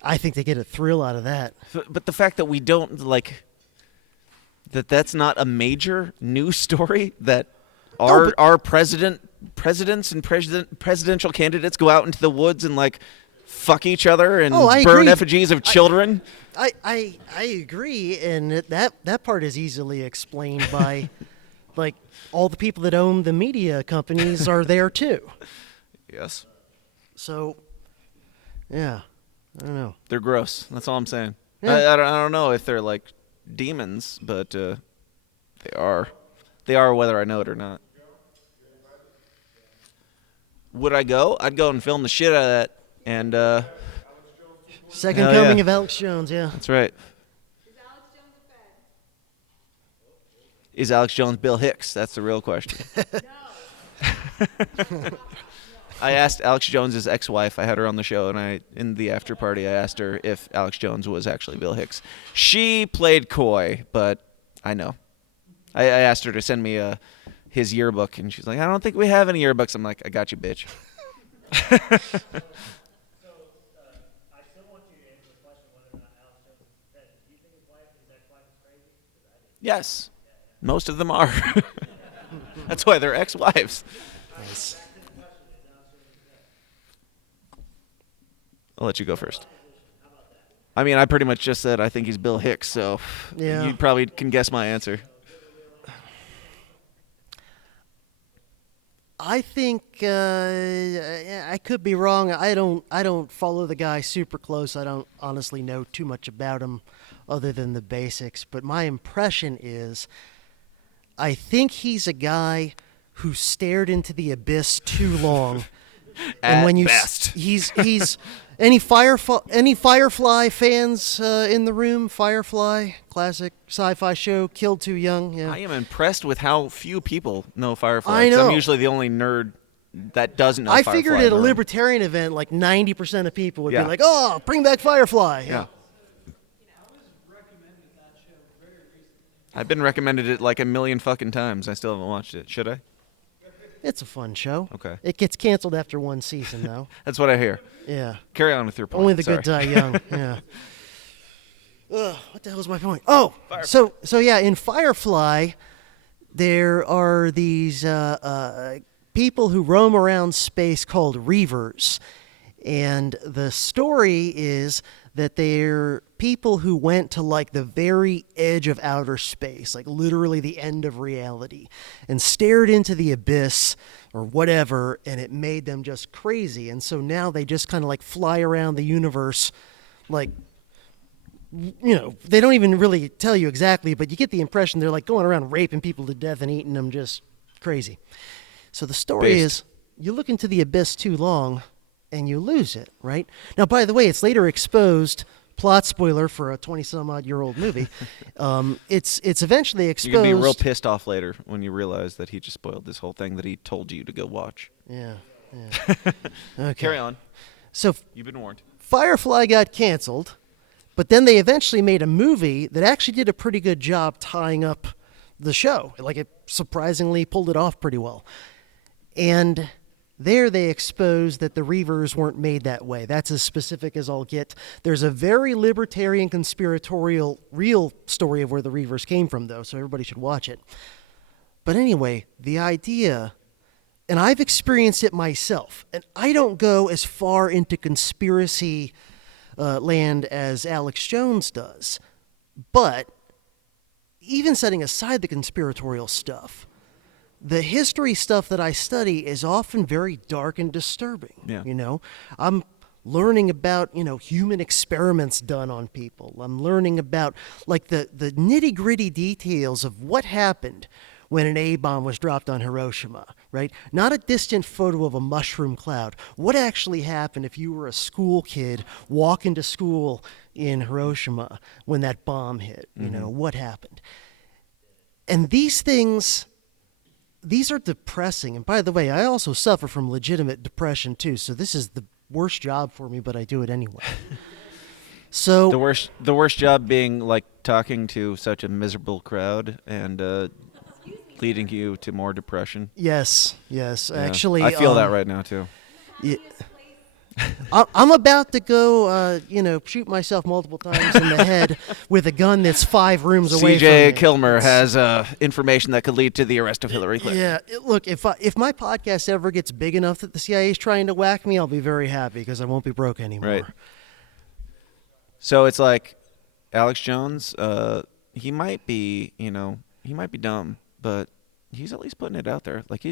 I think they get a thrill out of that. But the fact that we don't, that's not a major news story, that our presidents and presidential candidates go out into the woods and, fuck each other and I burn agree. effigies of children. I agree, and that part is easily explained by, all the people that own the media companies are there too. Yes. So, yeah, I don't know. They're gross. That's all I'm saying. Yeah. I don't know if they're like demons, but they are. They are whether I know it or not. Would I go? I'd go and film the shit out of that. And Second Hell coming yeah. of Alex Jones, yeah. that's right. Is Alex Jones a Fed? Is Alex Jones Bill Hicks? That's the real question. I asked Alex Jones' ex-wife. I had her on the show, and in the after party, I asked her if Alex Jones was actually Bill Hicks. She played coy, but I know. I asked her to send me his yearbook, and she's like, I don't think we have any yearbooks. I'm like, I got you, bitch. I still want you to answer the question whether or not Alex Jones is dead. Do you think his ex-wife is crazy? 'Cause I do. Yes. Most of them are. That's why they're ex-wives. Nice. I'll let you go first. I mean, I pretty much just said I think he's Bill Hicks, so Yeah. you probably can guess my answer. I think I could be wrong. I don't follow the guy super close. I don't honestly know too much about him other than the basics. But my impression is, I think he's a guy who stared into the abyss too long. At when you best. he's any Firefly fans in the room? Firefly, classic sci-fi show, killed too young. Yeah. I am impressed with how few people know Firefly. I 'cause know. I'm usually the only nerd that doesn't know I Firefly. figured at a libertarian event, 90% of people would Yeah. be like, "Oh, bring back Firefly." Yeah. I've been recommended it like a million fucking times. I still haven't watched it. Should I? It's a fun show. Okay. It gets canceled after one season, though. That's what I hear. Yeah. Carry on with your point. Only the Sorry. good die young. Yeah. Ugh, what the hell is my point? Oh, so yeah, in Firefly, there are these people who roam around space called Reavers, and the story is that they're people who went to the very edge of outer space, literally the end of reality, and stared into the abyss or whatever, and it made them just crazy. And so now they just kind of fly around the universe, they don't even really tell you exactly, but you get the impression they're going around raping people to death and eating them, just crazy. So the story is, you look into the abyss too long and you lose it, right? Now, by the way, it's later exposed, plot spoiler for a 20-some-odd-year-old movie, it's eventually exposed. You're going to be real pissed off later when you realize that he just spoiled this whole thing that he told you to go watch. Yeah. Okay. Carry on. So You've been warned. Firefly got canceled, but then they eventually made a movie that actually did a pretty good job tying up the show. It surprisingly pulled it off pretty well. And there they exposed that the Reavers weren't made that way. That's as specific as I'll get. There's a very libertarian, conspiratorial, real story of where the Reavers came from, though, so everybody should watch it. But anyway, the idea, and I've experienced it myself, and I don't go as far into conspiracy land as Alex Jones does, but even setting aside the conspiratorial stuff, the history stuff that I study is often very dark and disturbing. Yeah. I'm learning about, human experiments done on people. I'm learning about, the nitty-gritty details of what happened when an A-bomb was dropped on Hiroshima, right? Not a distant photo of a mushroom cloud. What actually happened if you were a school kid walking to school in Hiroshima when that bomb hit? You know, what happened? And these things, these are depressing. And by the way, I also suffer from legitimate depression too, so this is the worst job for me, but I do it anyway. So The worst job being like talking to such a miserable crowd and leading you to more depression. yes. Yeah. Actually, I feel that right now too. Yeah. I'm about to go, shoot myself multiple times in the head with a gun that's 5 rooms away from me. CJ Killmer has information that could lead to the arrest of Hillary Clinton. Yeah, look, if my podcast ever gets big enough that the CIA is trying to whack me, I'll be very happy because I won't be broke anymore. Right. So it's like Alex Jones, he might be dumb, but he's at least putting it out there. Like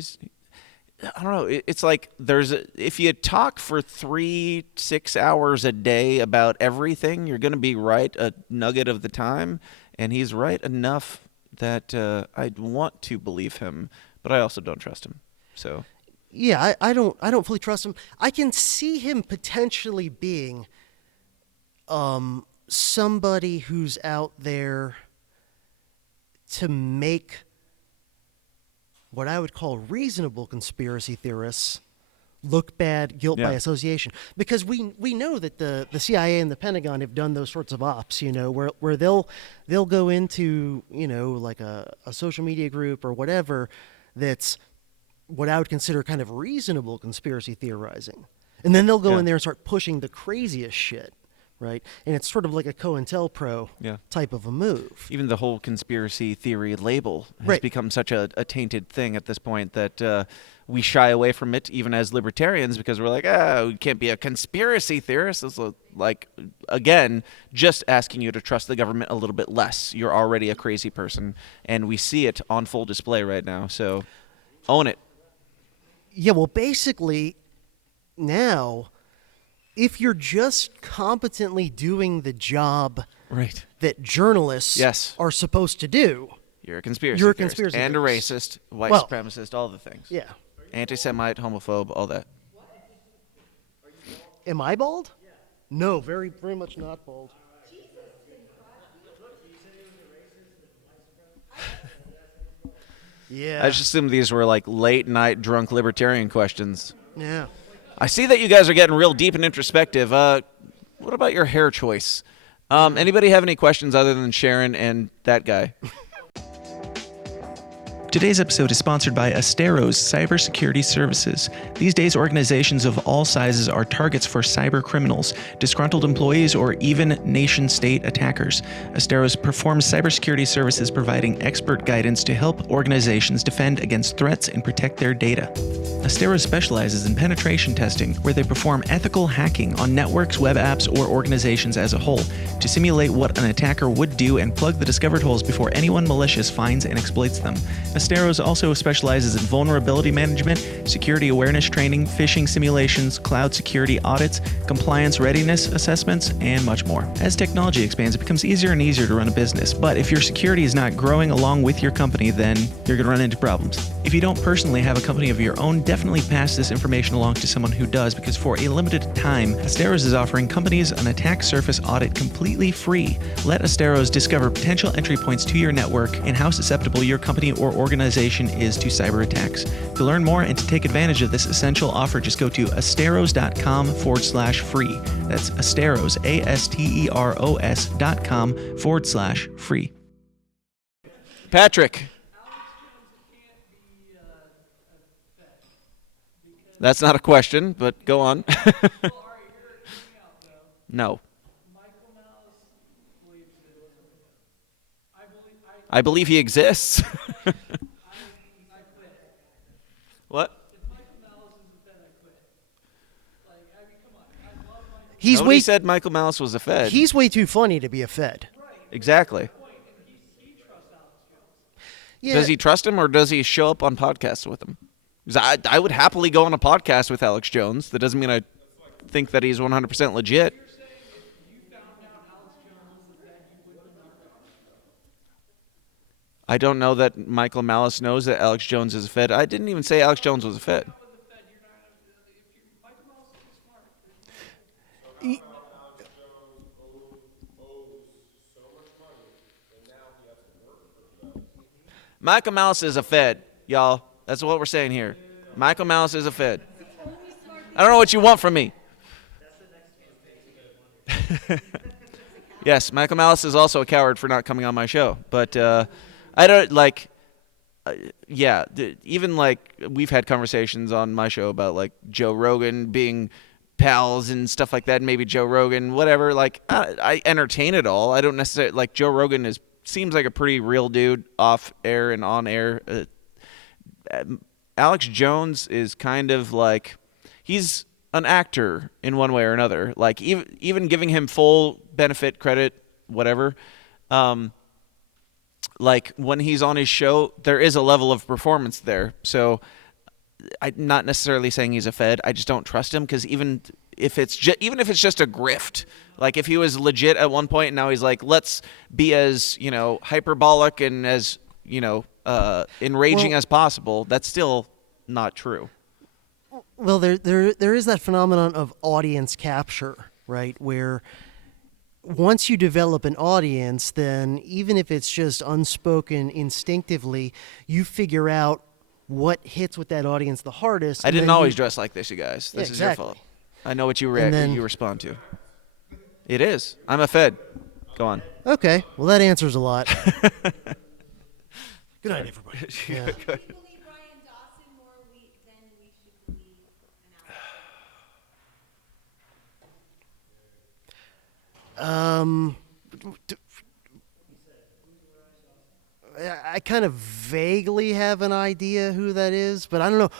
I don't know. It's like if you talk for 3-6 hours a day about everything, you're going to be right a nugget of the time, and he's right enough that I'd want to believe him, but I also don't trust him. So yeah, I don't fully trust him. I can see him potentially being somebody who's out there to make what I would call reasonable conspiracy theorists look bad, guilt by association. Because we know that the CIA and the Pentagon have done those sorts of ops, where they'll go into, like a social media group or whatever that's what I would consider kind of reasonable conspiracy theorizing. And then they'll go in there and start pushing the craziest shit. Right, and it's sort of like a COINTELPRO type of a move. Even the whole conspiracy theory label has become such a tainted thing at this point that we shy away from it, even as libertarians, because we're like, we can't be a conspiracy theorist. It's like, again, just asking you to trust the government a little bit less. You're already a crazy person, and we see it on full display right now. So, own it. Yeah, well, basically, now, if you're just competently doing the job that journalists are supposed to do, you're a conspiracy You're a theorist conspiracy and a theorist. racist, white supremacist, all the things. Yeah. Anti-Semite, homophobe, all that. Am I bald? No, very, very much not bald. Yeah. I just assumed these were like late-night drunk libertarian questions. Yeah. I see that you guys are getting real deep and introspective. What about your hair choice? Anybody have any questions other than Sharon and that guy? Today's episode is sponsored by Astero's Cybersecurity Services. These days, organizations of all sizes are targets for cyber criminals, disgruntled employees, or even nation-state attackers. Astero's performs cybersecurity services providing expert guidance to help organizations defend against threats and protect their data. Astero specializes in penetration testing, where they perform ethical hacking on networks, web apps, or organizations as a whole to simulate what an attacker would do and plug the discovered holes before anyone malicious finds and exploits them. Asteros also specializes in vulnerability management, security awareness training, phishing simulations, cloud security audits, compliance readiness assessments, and much more. As technology expands, it becomes easier and easier to run a business, but if your security is not growing along with your company, then you're going to run into problems. If you don't personally have a company of your own, definitely pass this information along to someone who does, because for a limited time, Asteros is offering companies an attack surface audit completely free. Let Asteros discover potential entry points to your network and how susceptible your company or organization is to cyber attacks. To learn more and to take advantage of this essential offer, just go to asteros.com/free. That's Asteros, ASTEROS.com/free. Patrick. That's not a question, but go on. No. I believe he exists. What? Nobody said Michael Malice was a Fed. He's way too funny to be a Fed. Exactly. Yeah. Does he trust him, or does he show up on podcasts with him? 'Cause I would happily go on a podcast with Alex Jones. That doesn't mean I think that he's 100% legit. I don't know that Michael Malice knows that Alex Jones is a Fed. I didn't even say Alex Jones was a Fed. Michael Malice is a Fed, y'all. That's what we're saying here. Michael Malice is a Fed. I don't know what you want from me. Yes, Michael Malice is also a coward for not coming on my show. But I don't like. Even like we've had conversations on my show about like Joe Rogan being pals and stuff like that. And maybe Joe Rogan, whatever. Like I entertain it all. I don't necessarily like Joe Rogan seems like a pretty real dude off air and on air. Alex Jones is kind of like he's an actor in one way or another. Like even giving him full benefit credit, whatever. Like when he's on his show, there is a level of performance there. So I'm not necessarily saying he's a Fed. I just don't trust him because even if it's just a grift, like if he was legit at one point and now he's like, let's be as hyperbolic and as enraging as possible. That's still not true. Well, there is that phenomenon of audience capture, right? Where once you develop an audience, then even if it's just unspoken instinctively, you figure out what hits with that audience the hardest. I didn't always dress like this, you guys. This is your fault. I know what you respond to. It is. I'm a Fed. Go on. Okay. Well, that answers a lot. Good night, everybody. Yeah. We believe Ryan Dawson more than we should believe I kind of vaguely have an idea who that is, but I don't know.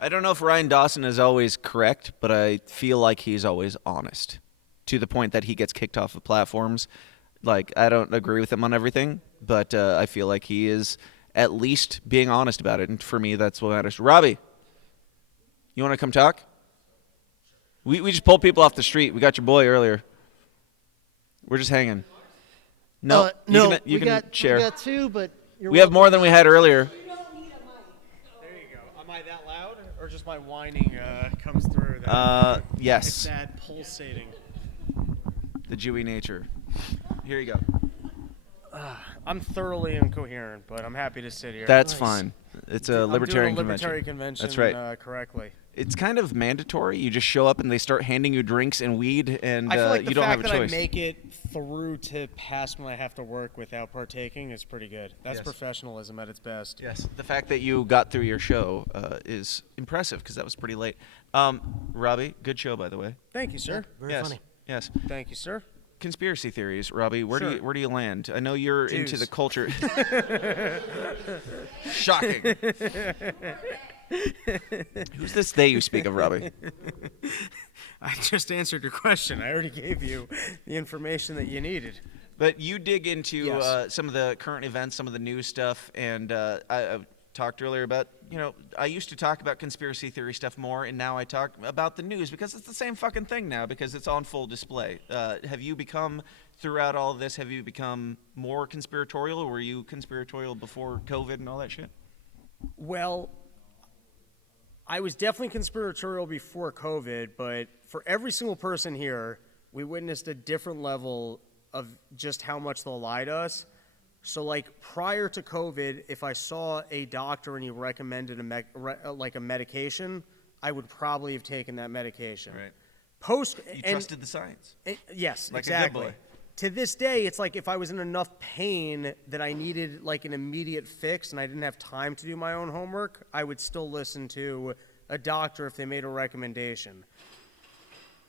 I don't know if Ryan Dawson is always correct, but I feel like he's always honest to the point that he gets kicked off of platforms. Like, I don't agree with him on everything, but I feel like he is at least being honest about it. And for me, that's what matters. Robbie, you want to come talk? We just pulled people off the street. We got your boy earlier. We're just hanging. No, you can share. We got two, but we have more than we had earlier. There you go. Am I that loud, or just my whining comes through? Yes. It's that pulsating. The Jewy nature. Here you go. I'm thoroughly incoherent, but I'm happy to sit here. That's fine. It's a libertarian I'm doing a libertarian convention. That's right. Correctly. It's kind of mandatory. You just show up and they start handing you drinks and weed, and I feel like you don't have a the fact choice. that I make it through to past when I have to work without partaking is pretty good. That's professionalism at its best. Yes. The fact that you got through your show is impressive because that was pretty late. Robbie, good show, by the way. Thank you, sir. Very funny. Yes. Thank you, sir. Conspiracy theories, Robbie. Where do you land? I know you're into the culture. Shocking. Who's this they you speak of, Robbie? I just answered your question. I already gave you the information that you needed. But you dig into some of the current events, some of the news stuff, and I talked earlier about, I used to talk about conspiracy theory stuff more, and now I talk about the news because it's the same fucking thing now because it's on full display. Have you become, throughout all of this, have you become more conspiratorial, or were you conspiratorial before COVID and all that shit? Well, I was definitely conspiratorial before COVID, but for every single person here, we witnessed a different level of just how much they'll lie to us. So, like, prior to COVID, if I saw a doctor and he recommended a medication, I would probably have taken that medication. Right. You trusted the science. Yes, like exactly. A good boy. To this day, it's like if I was in enough pain that I needed like an immediate fix and I didn't have time to do my own homework, I would still listen to a doctor if they made a recommendation.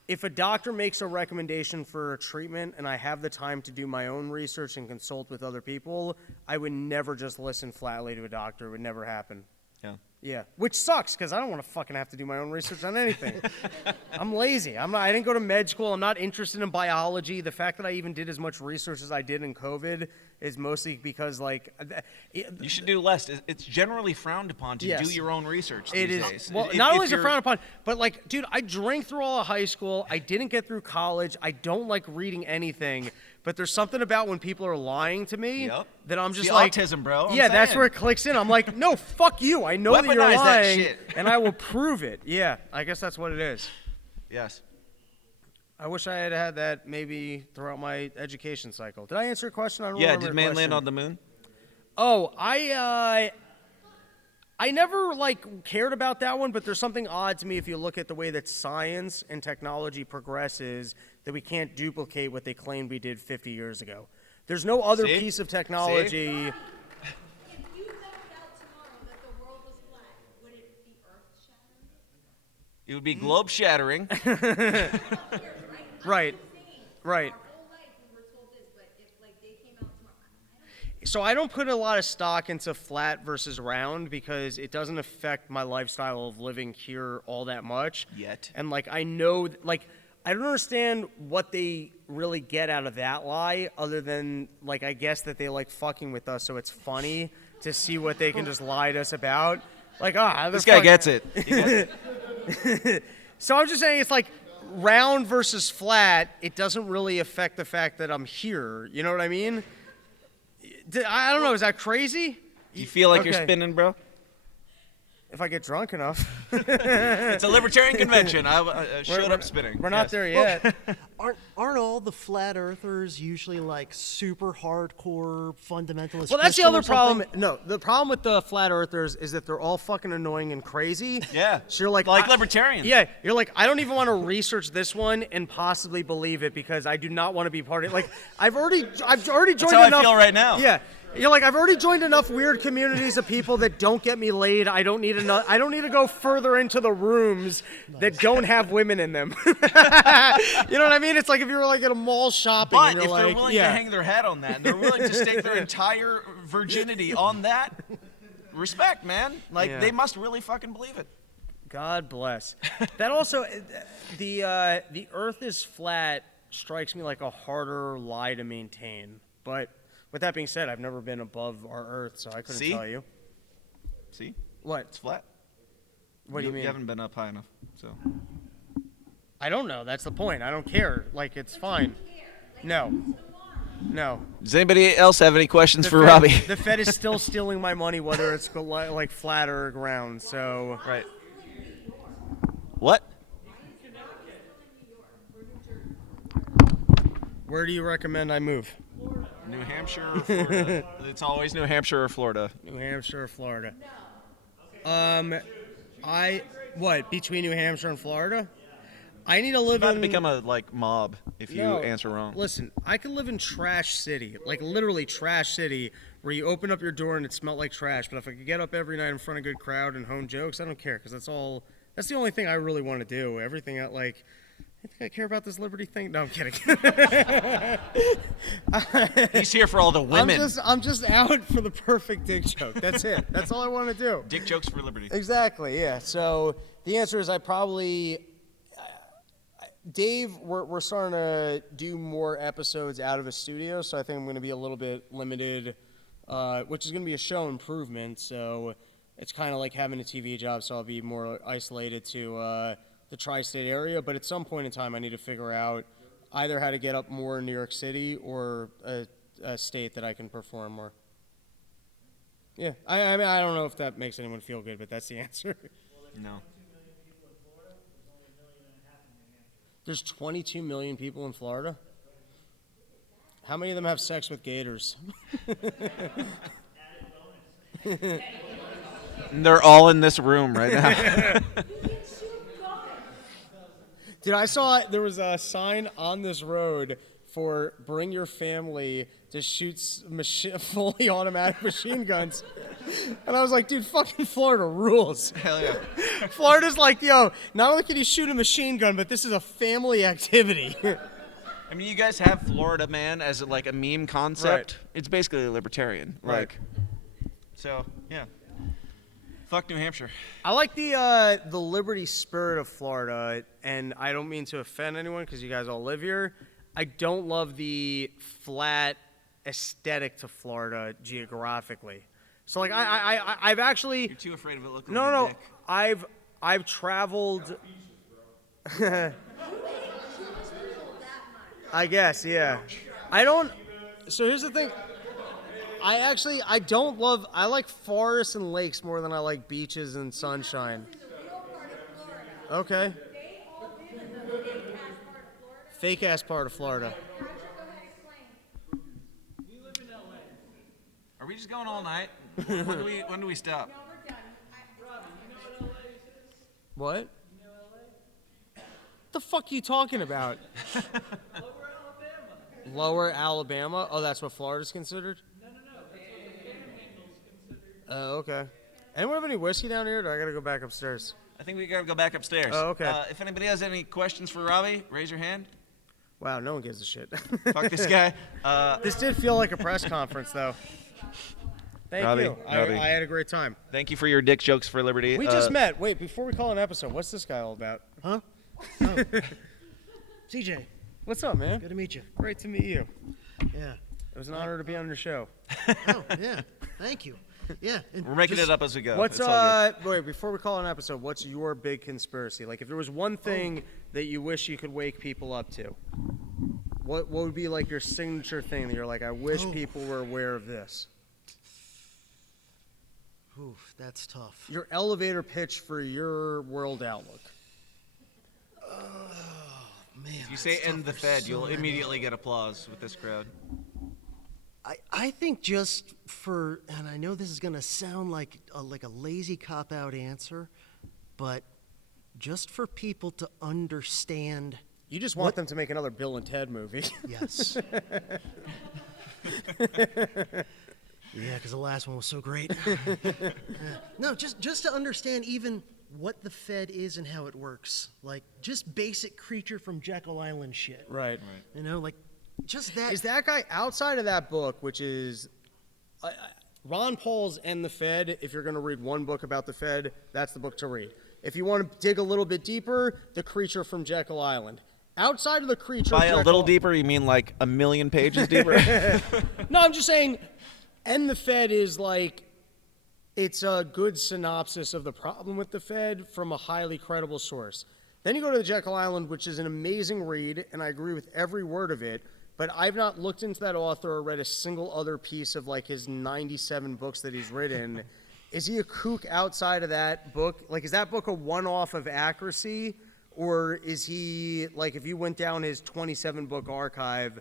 If a doctor makes a recommendation for a treatment and I have the time to do my own research and consult with other people, I would never just listen flatly to a doctor. It would never happen. Yeah, which sucks because I don't want to fucking have to do my own research on anything. I'm lazy. I didn't go to med school. I'm not interested in biology. The fact that I even did as much research as I did in COVID is mostly because, like... you should do less. It's generally frowned upon to do your own research these days. Well, not only is it frowned upon, but, like, dude, I drank through all of high school. I didn't get through college. I don't like reading anything. But there's something about when people are lying to me Yep. that I'm just the like autism, bro. I'm yeah, that's saying. where it clicks in. I'm like, no, fuck you. I know that you're Weaponize that lying, shit. and I will prove it. Yeah, I guess that's what it is. Yes. I wish I had had that maybe throughout my education cycle. Did I answer your question? I don't Yeah. remember Did the man question. land on the moon? Oh, I never like cared about that one, but there's something odd to me if you look at the way that science and technology progresses that we can't duplicate what they claimed we did 50 years ago. There's no other See? piece of technology. If you found out tomorrow that the world was flat, would it be earth-shattering? It would be globe shattering. Right. Right. Our whole life we were told this, but if like they came out tomorrow, I don't So I don't put a lot of stock into flat versus round because it doesn't affect my lifestyle of living here all that much. Yet. And like I know, like I don't understand what they really get out of that lie, other than like I guess that they like fucking with us, so it's funny to see what they can just lie to us about. Like This guy gets it. He gets it. So I'm just saying it's like round versus flat. It doesn't really affect the fact that I'm here. You know what I mean? I don't know. Is that crazy? You feel like you're Okay. spinning, bro? If I get drunk enough. It's a libertarian convention. I showed up spinning. We're not there yet. Aren't all the flat earthers usually like super hardcore fundamentalist? Well, that's the Christian other or problem. something? No, the problem with the flat earthers is that they're all fucking annoying and crazy. Yeah. So you're like libertarians. Yeah, you're like I don't even want to research this one and possibly believe it because I do not want to be part of it. Like I've already joined how I enough. feel right now. Yeah. You're like I've already joined enough weird communities of people that don't get me laid. I don't need to go further into the rooms that don't have women in them. You know what I mean? It's like if you were like at a mall shopping But and you're if like, they're willing to hang their hat on that, and they're willing to stake their entire virginity on that, respect, man. Like Yeah. they must really fucking believe it. God bless. That also, the Earth is flat strikes me like a harder lie to maintain. But with that being said, I've never been above our Earth, so I couldn't See? tell you. See, What? it's flat. What do you mean? You haven't been up high enough, so. I don't know. That's the point. I don't care. Like it's fine. No. No. Does anybody else have any questions The for Fed- Robbie? The Fed is still stealing my money, whether it's like flat or ground. So. Right. What? Where do you recommend I move? New Hampshire or Florida? It's always New Hampshire or Florida. New Hampshire or Florida? Between New Hampshire and Florida? I need to live About in. to become a mob if you No, answer wrong. Listen, I could live in Trash City, like literally Trash City, where you open up your door and it smelled like trash. But if I could get up every night in front of a good crowd and hone jokes, I don't care because that's the only thing I really want to do. Everything else, like. I think I care about this liberty thing. No, I'm kidding. He's here for all the women. I'm just out for the perfect dick joke. That's it. That's all I want to do. Dick jokes for liberty. Exactly. Yeah. So the answer is Dave, we're starting to do more episodes out of a studio, so I think I'm going to be a little bit limited, which is going to be a show improvement. So it's kind of like having a TV job, so I'll be more isolated to the tri-state area. But at some point in time, I need to figure out either how to get up more in New York City or a state that I can perform more. Yeah, I mean, I don't know if that makes anyone feel good, but that's the answer. No. There's 22 million people in Florida. How many of them have sex with gators? They're all in this room right now. Dude, I saw there was a sign on this road for bring your family to shoot fully automatic machine guns. And I was like, dude, fucking Florida rules. Hell yeah. Florida's like, yo, not only can you shoot a machine gun, but this is a family activity. I mean, you guys have Florida Man as like a meme concept. Right. It's basically a libertarian. Right. Like, so yeah. Fuck New Hampshire. I like the liberty spirit of Florida, and I don't mean to offend anyone because you guys all live here. I don't love the flat aesthetic to Florida geographically. So like I've actually You're too afraid of it looking no like no a no dick. I've traveled. I guess yeah. I don't. So here's the thing. I like forests and lakes more than I like beaches and sunshine. Okay. They all live in the fake Fake ass ass part of Florida. part of Florida. Patrick, go ahead, explain. Are we just going all night? When do we stop? No, we're done. What? The fuck you talking about? Lower Alabama? Oh, that's what Florida's considered? No. That's what the Panhandle's considered. Oh, okay. Anyone have any whiskey down here? Or do I gotta go back upstairs? I think we gotta go back upstairs. Oh, okay. If anybody has any questions for Robbie, raise your hand. Wow, no one gives a shit. Fuck this guy. This did feel like a press conference, though. Thank Robbie, you. Robbie. I had a great time. Thank you for your dick jokes for liberty. We just met. Wait, before we call an episode, what's this guy all about? Huh? Oh. CJ, What's up, man? good to meet you. Great to meet you. Yeah. It was an honor to be on your show. Oh, yeah. Thank you. Yeah. and We're making just- it up as we go. What's It's all good. wait, before we call an episode, what's your big conspiracy? Like if there was one thing that you wish you could wake people up to, what would be like your signature thing that you're like, I wish people were aware of this? Oof, that's tough. Your elevator pitch for your world outlook. Man, If you say that's end tough the for Fed, so you'll many. immediately get applause with this crowd. I think just for, and I know this is going to sound like a lazy cop-out answer, but just for people to understand, You just want them to make another Bill and Ted movie. yes. Yeah, because the last one was so great. Yeah. No, just to understand even what the Fed is and how it works. Like, just basic creature from Jekyll Island shit. Right. You know, like, just that. Is that guy outside of that book, which is Ron Paul's End the Fed? If you're going to read one book about the Fed, that's the book to read. If you want to dig a little bit deeper, The Creature from Jekyll Island. Outside of The Creature By of a little Jekyll- deeper, you mean like a million pages deeper? No, I'm just saying, End the Fed is like, it's a good synopsis of the problem with the Fed from a highly credible source. Then you go to the Jekyll Island, which is an amazing read, and I agree with every word of it, but I've not looked into that author or read a single other piece of like his 97 books that he's written. Is he a kook outside of that book? Like, is that book a one-off of accuracy? Or is he, like, if you went down his 27-book archive,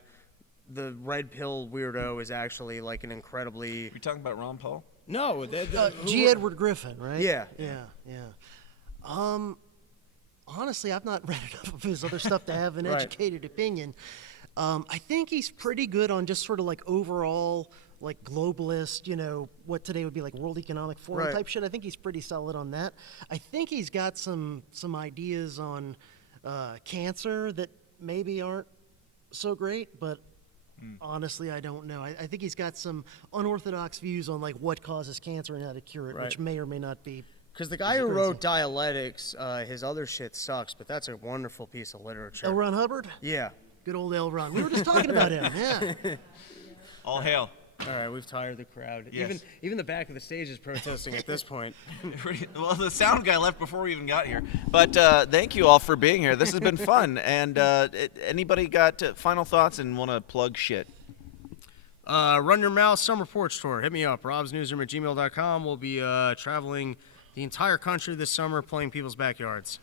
the red pill weirdo is actually like an incredibly... You're talking about Ron Paul? No, G. Edward Griffin, right? Yeah. Honestly, I've not read enough of his other stuff to have an Right. educated opinion. I think he's pretty good on just sort of like overall, like globalist, you know, what today would be like World Economic Forum Right. type shit. I think he's pretty solid on that. I think he's got some ideas on cancer that maybe aren't so great, but honestly, I don't know. I think he's got some unorthodox views on like what causes cancer and how to cure it, Right. which may or may not be. Because the guy who wrote Dialectics, his other shit sucks, but that's a wonderful piece of literature. L. Ron Hubbard? Yeah. Good old L. Ron. We were just talking about him, yeah. All hail. All right, we've tired the crowd. Yes. Even the back of the stage is protesting at this point. Well, the sound guy left before we even got here. But thank you all for being here. This has been fun. And anybody got final thoughts and want to plug shit? Run Your Mouth Summer Porch Tour. Hit me up, robsnewsroom@gmail.com. We'll be traveling the entire country this summer, playing people's backyards.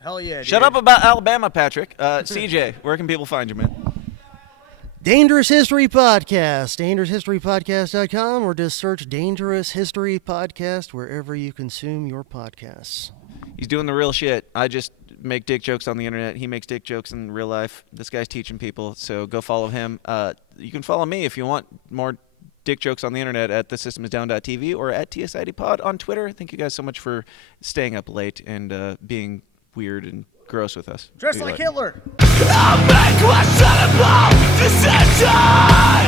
Hell yeah, Shut dude. up about Alabama, Patrick. CJ, where can people find you, man? Dangerous History Podcast, dangeroushistorypodcast.com, or just search Dangerous History Podcast wherever you consume your podcasts. He's doing the real shit. I just make dick jokes on the internet. He makes dick jokes in real life. This guy's teaching people, so go follow him. You can follow me if you want more dick jokes on the internet at thesystemsdown.tv or at TSIDpod on Twitter. Thank you guys so much for staying up late and being weird and gross with us. Dressed See you like later. Hitler. I'll make questionable decisions.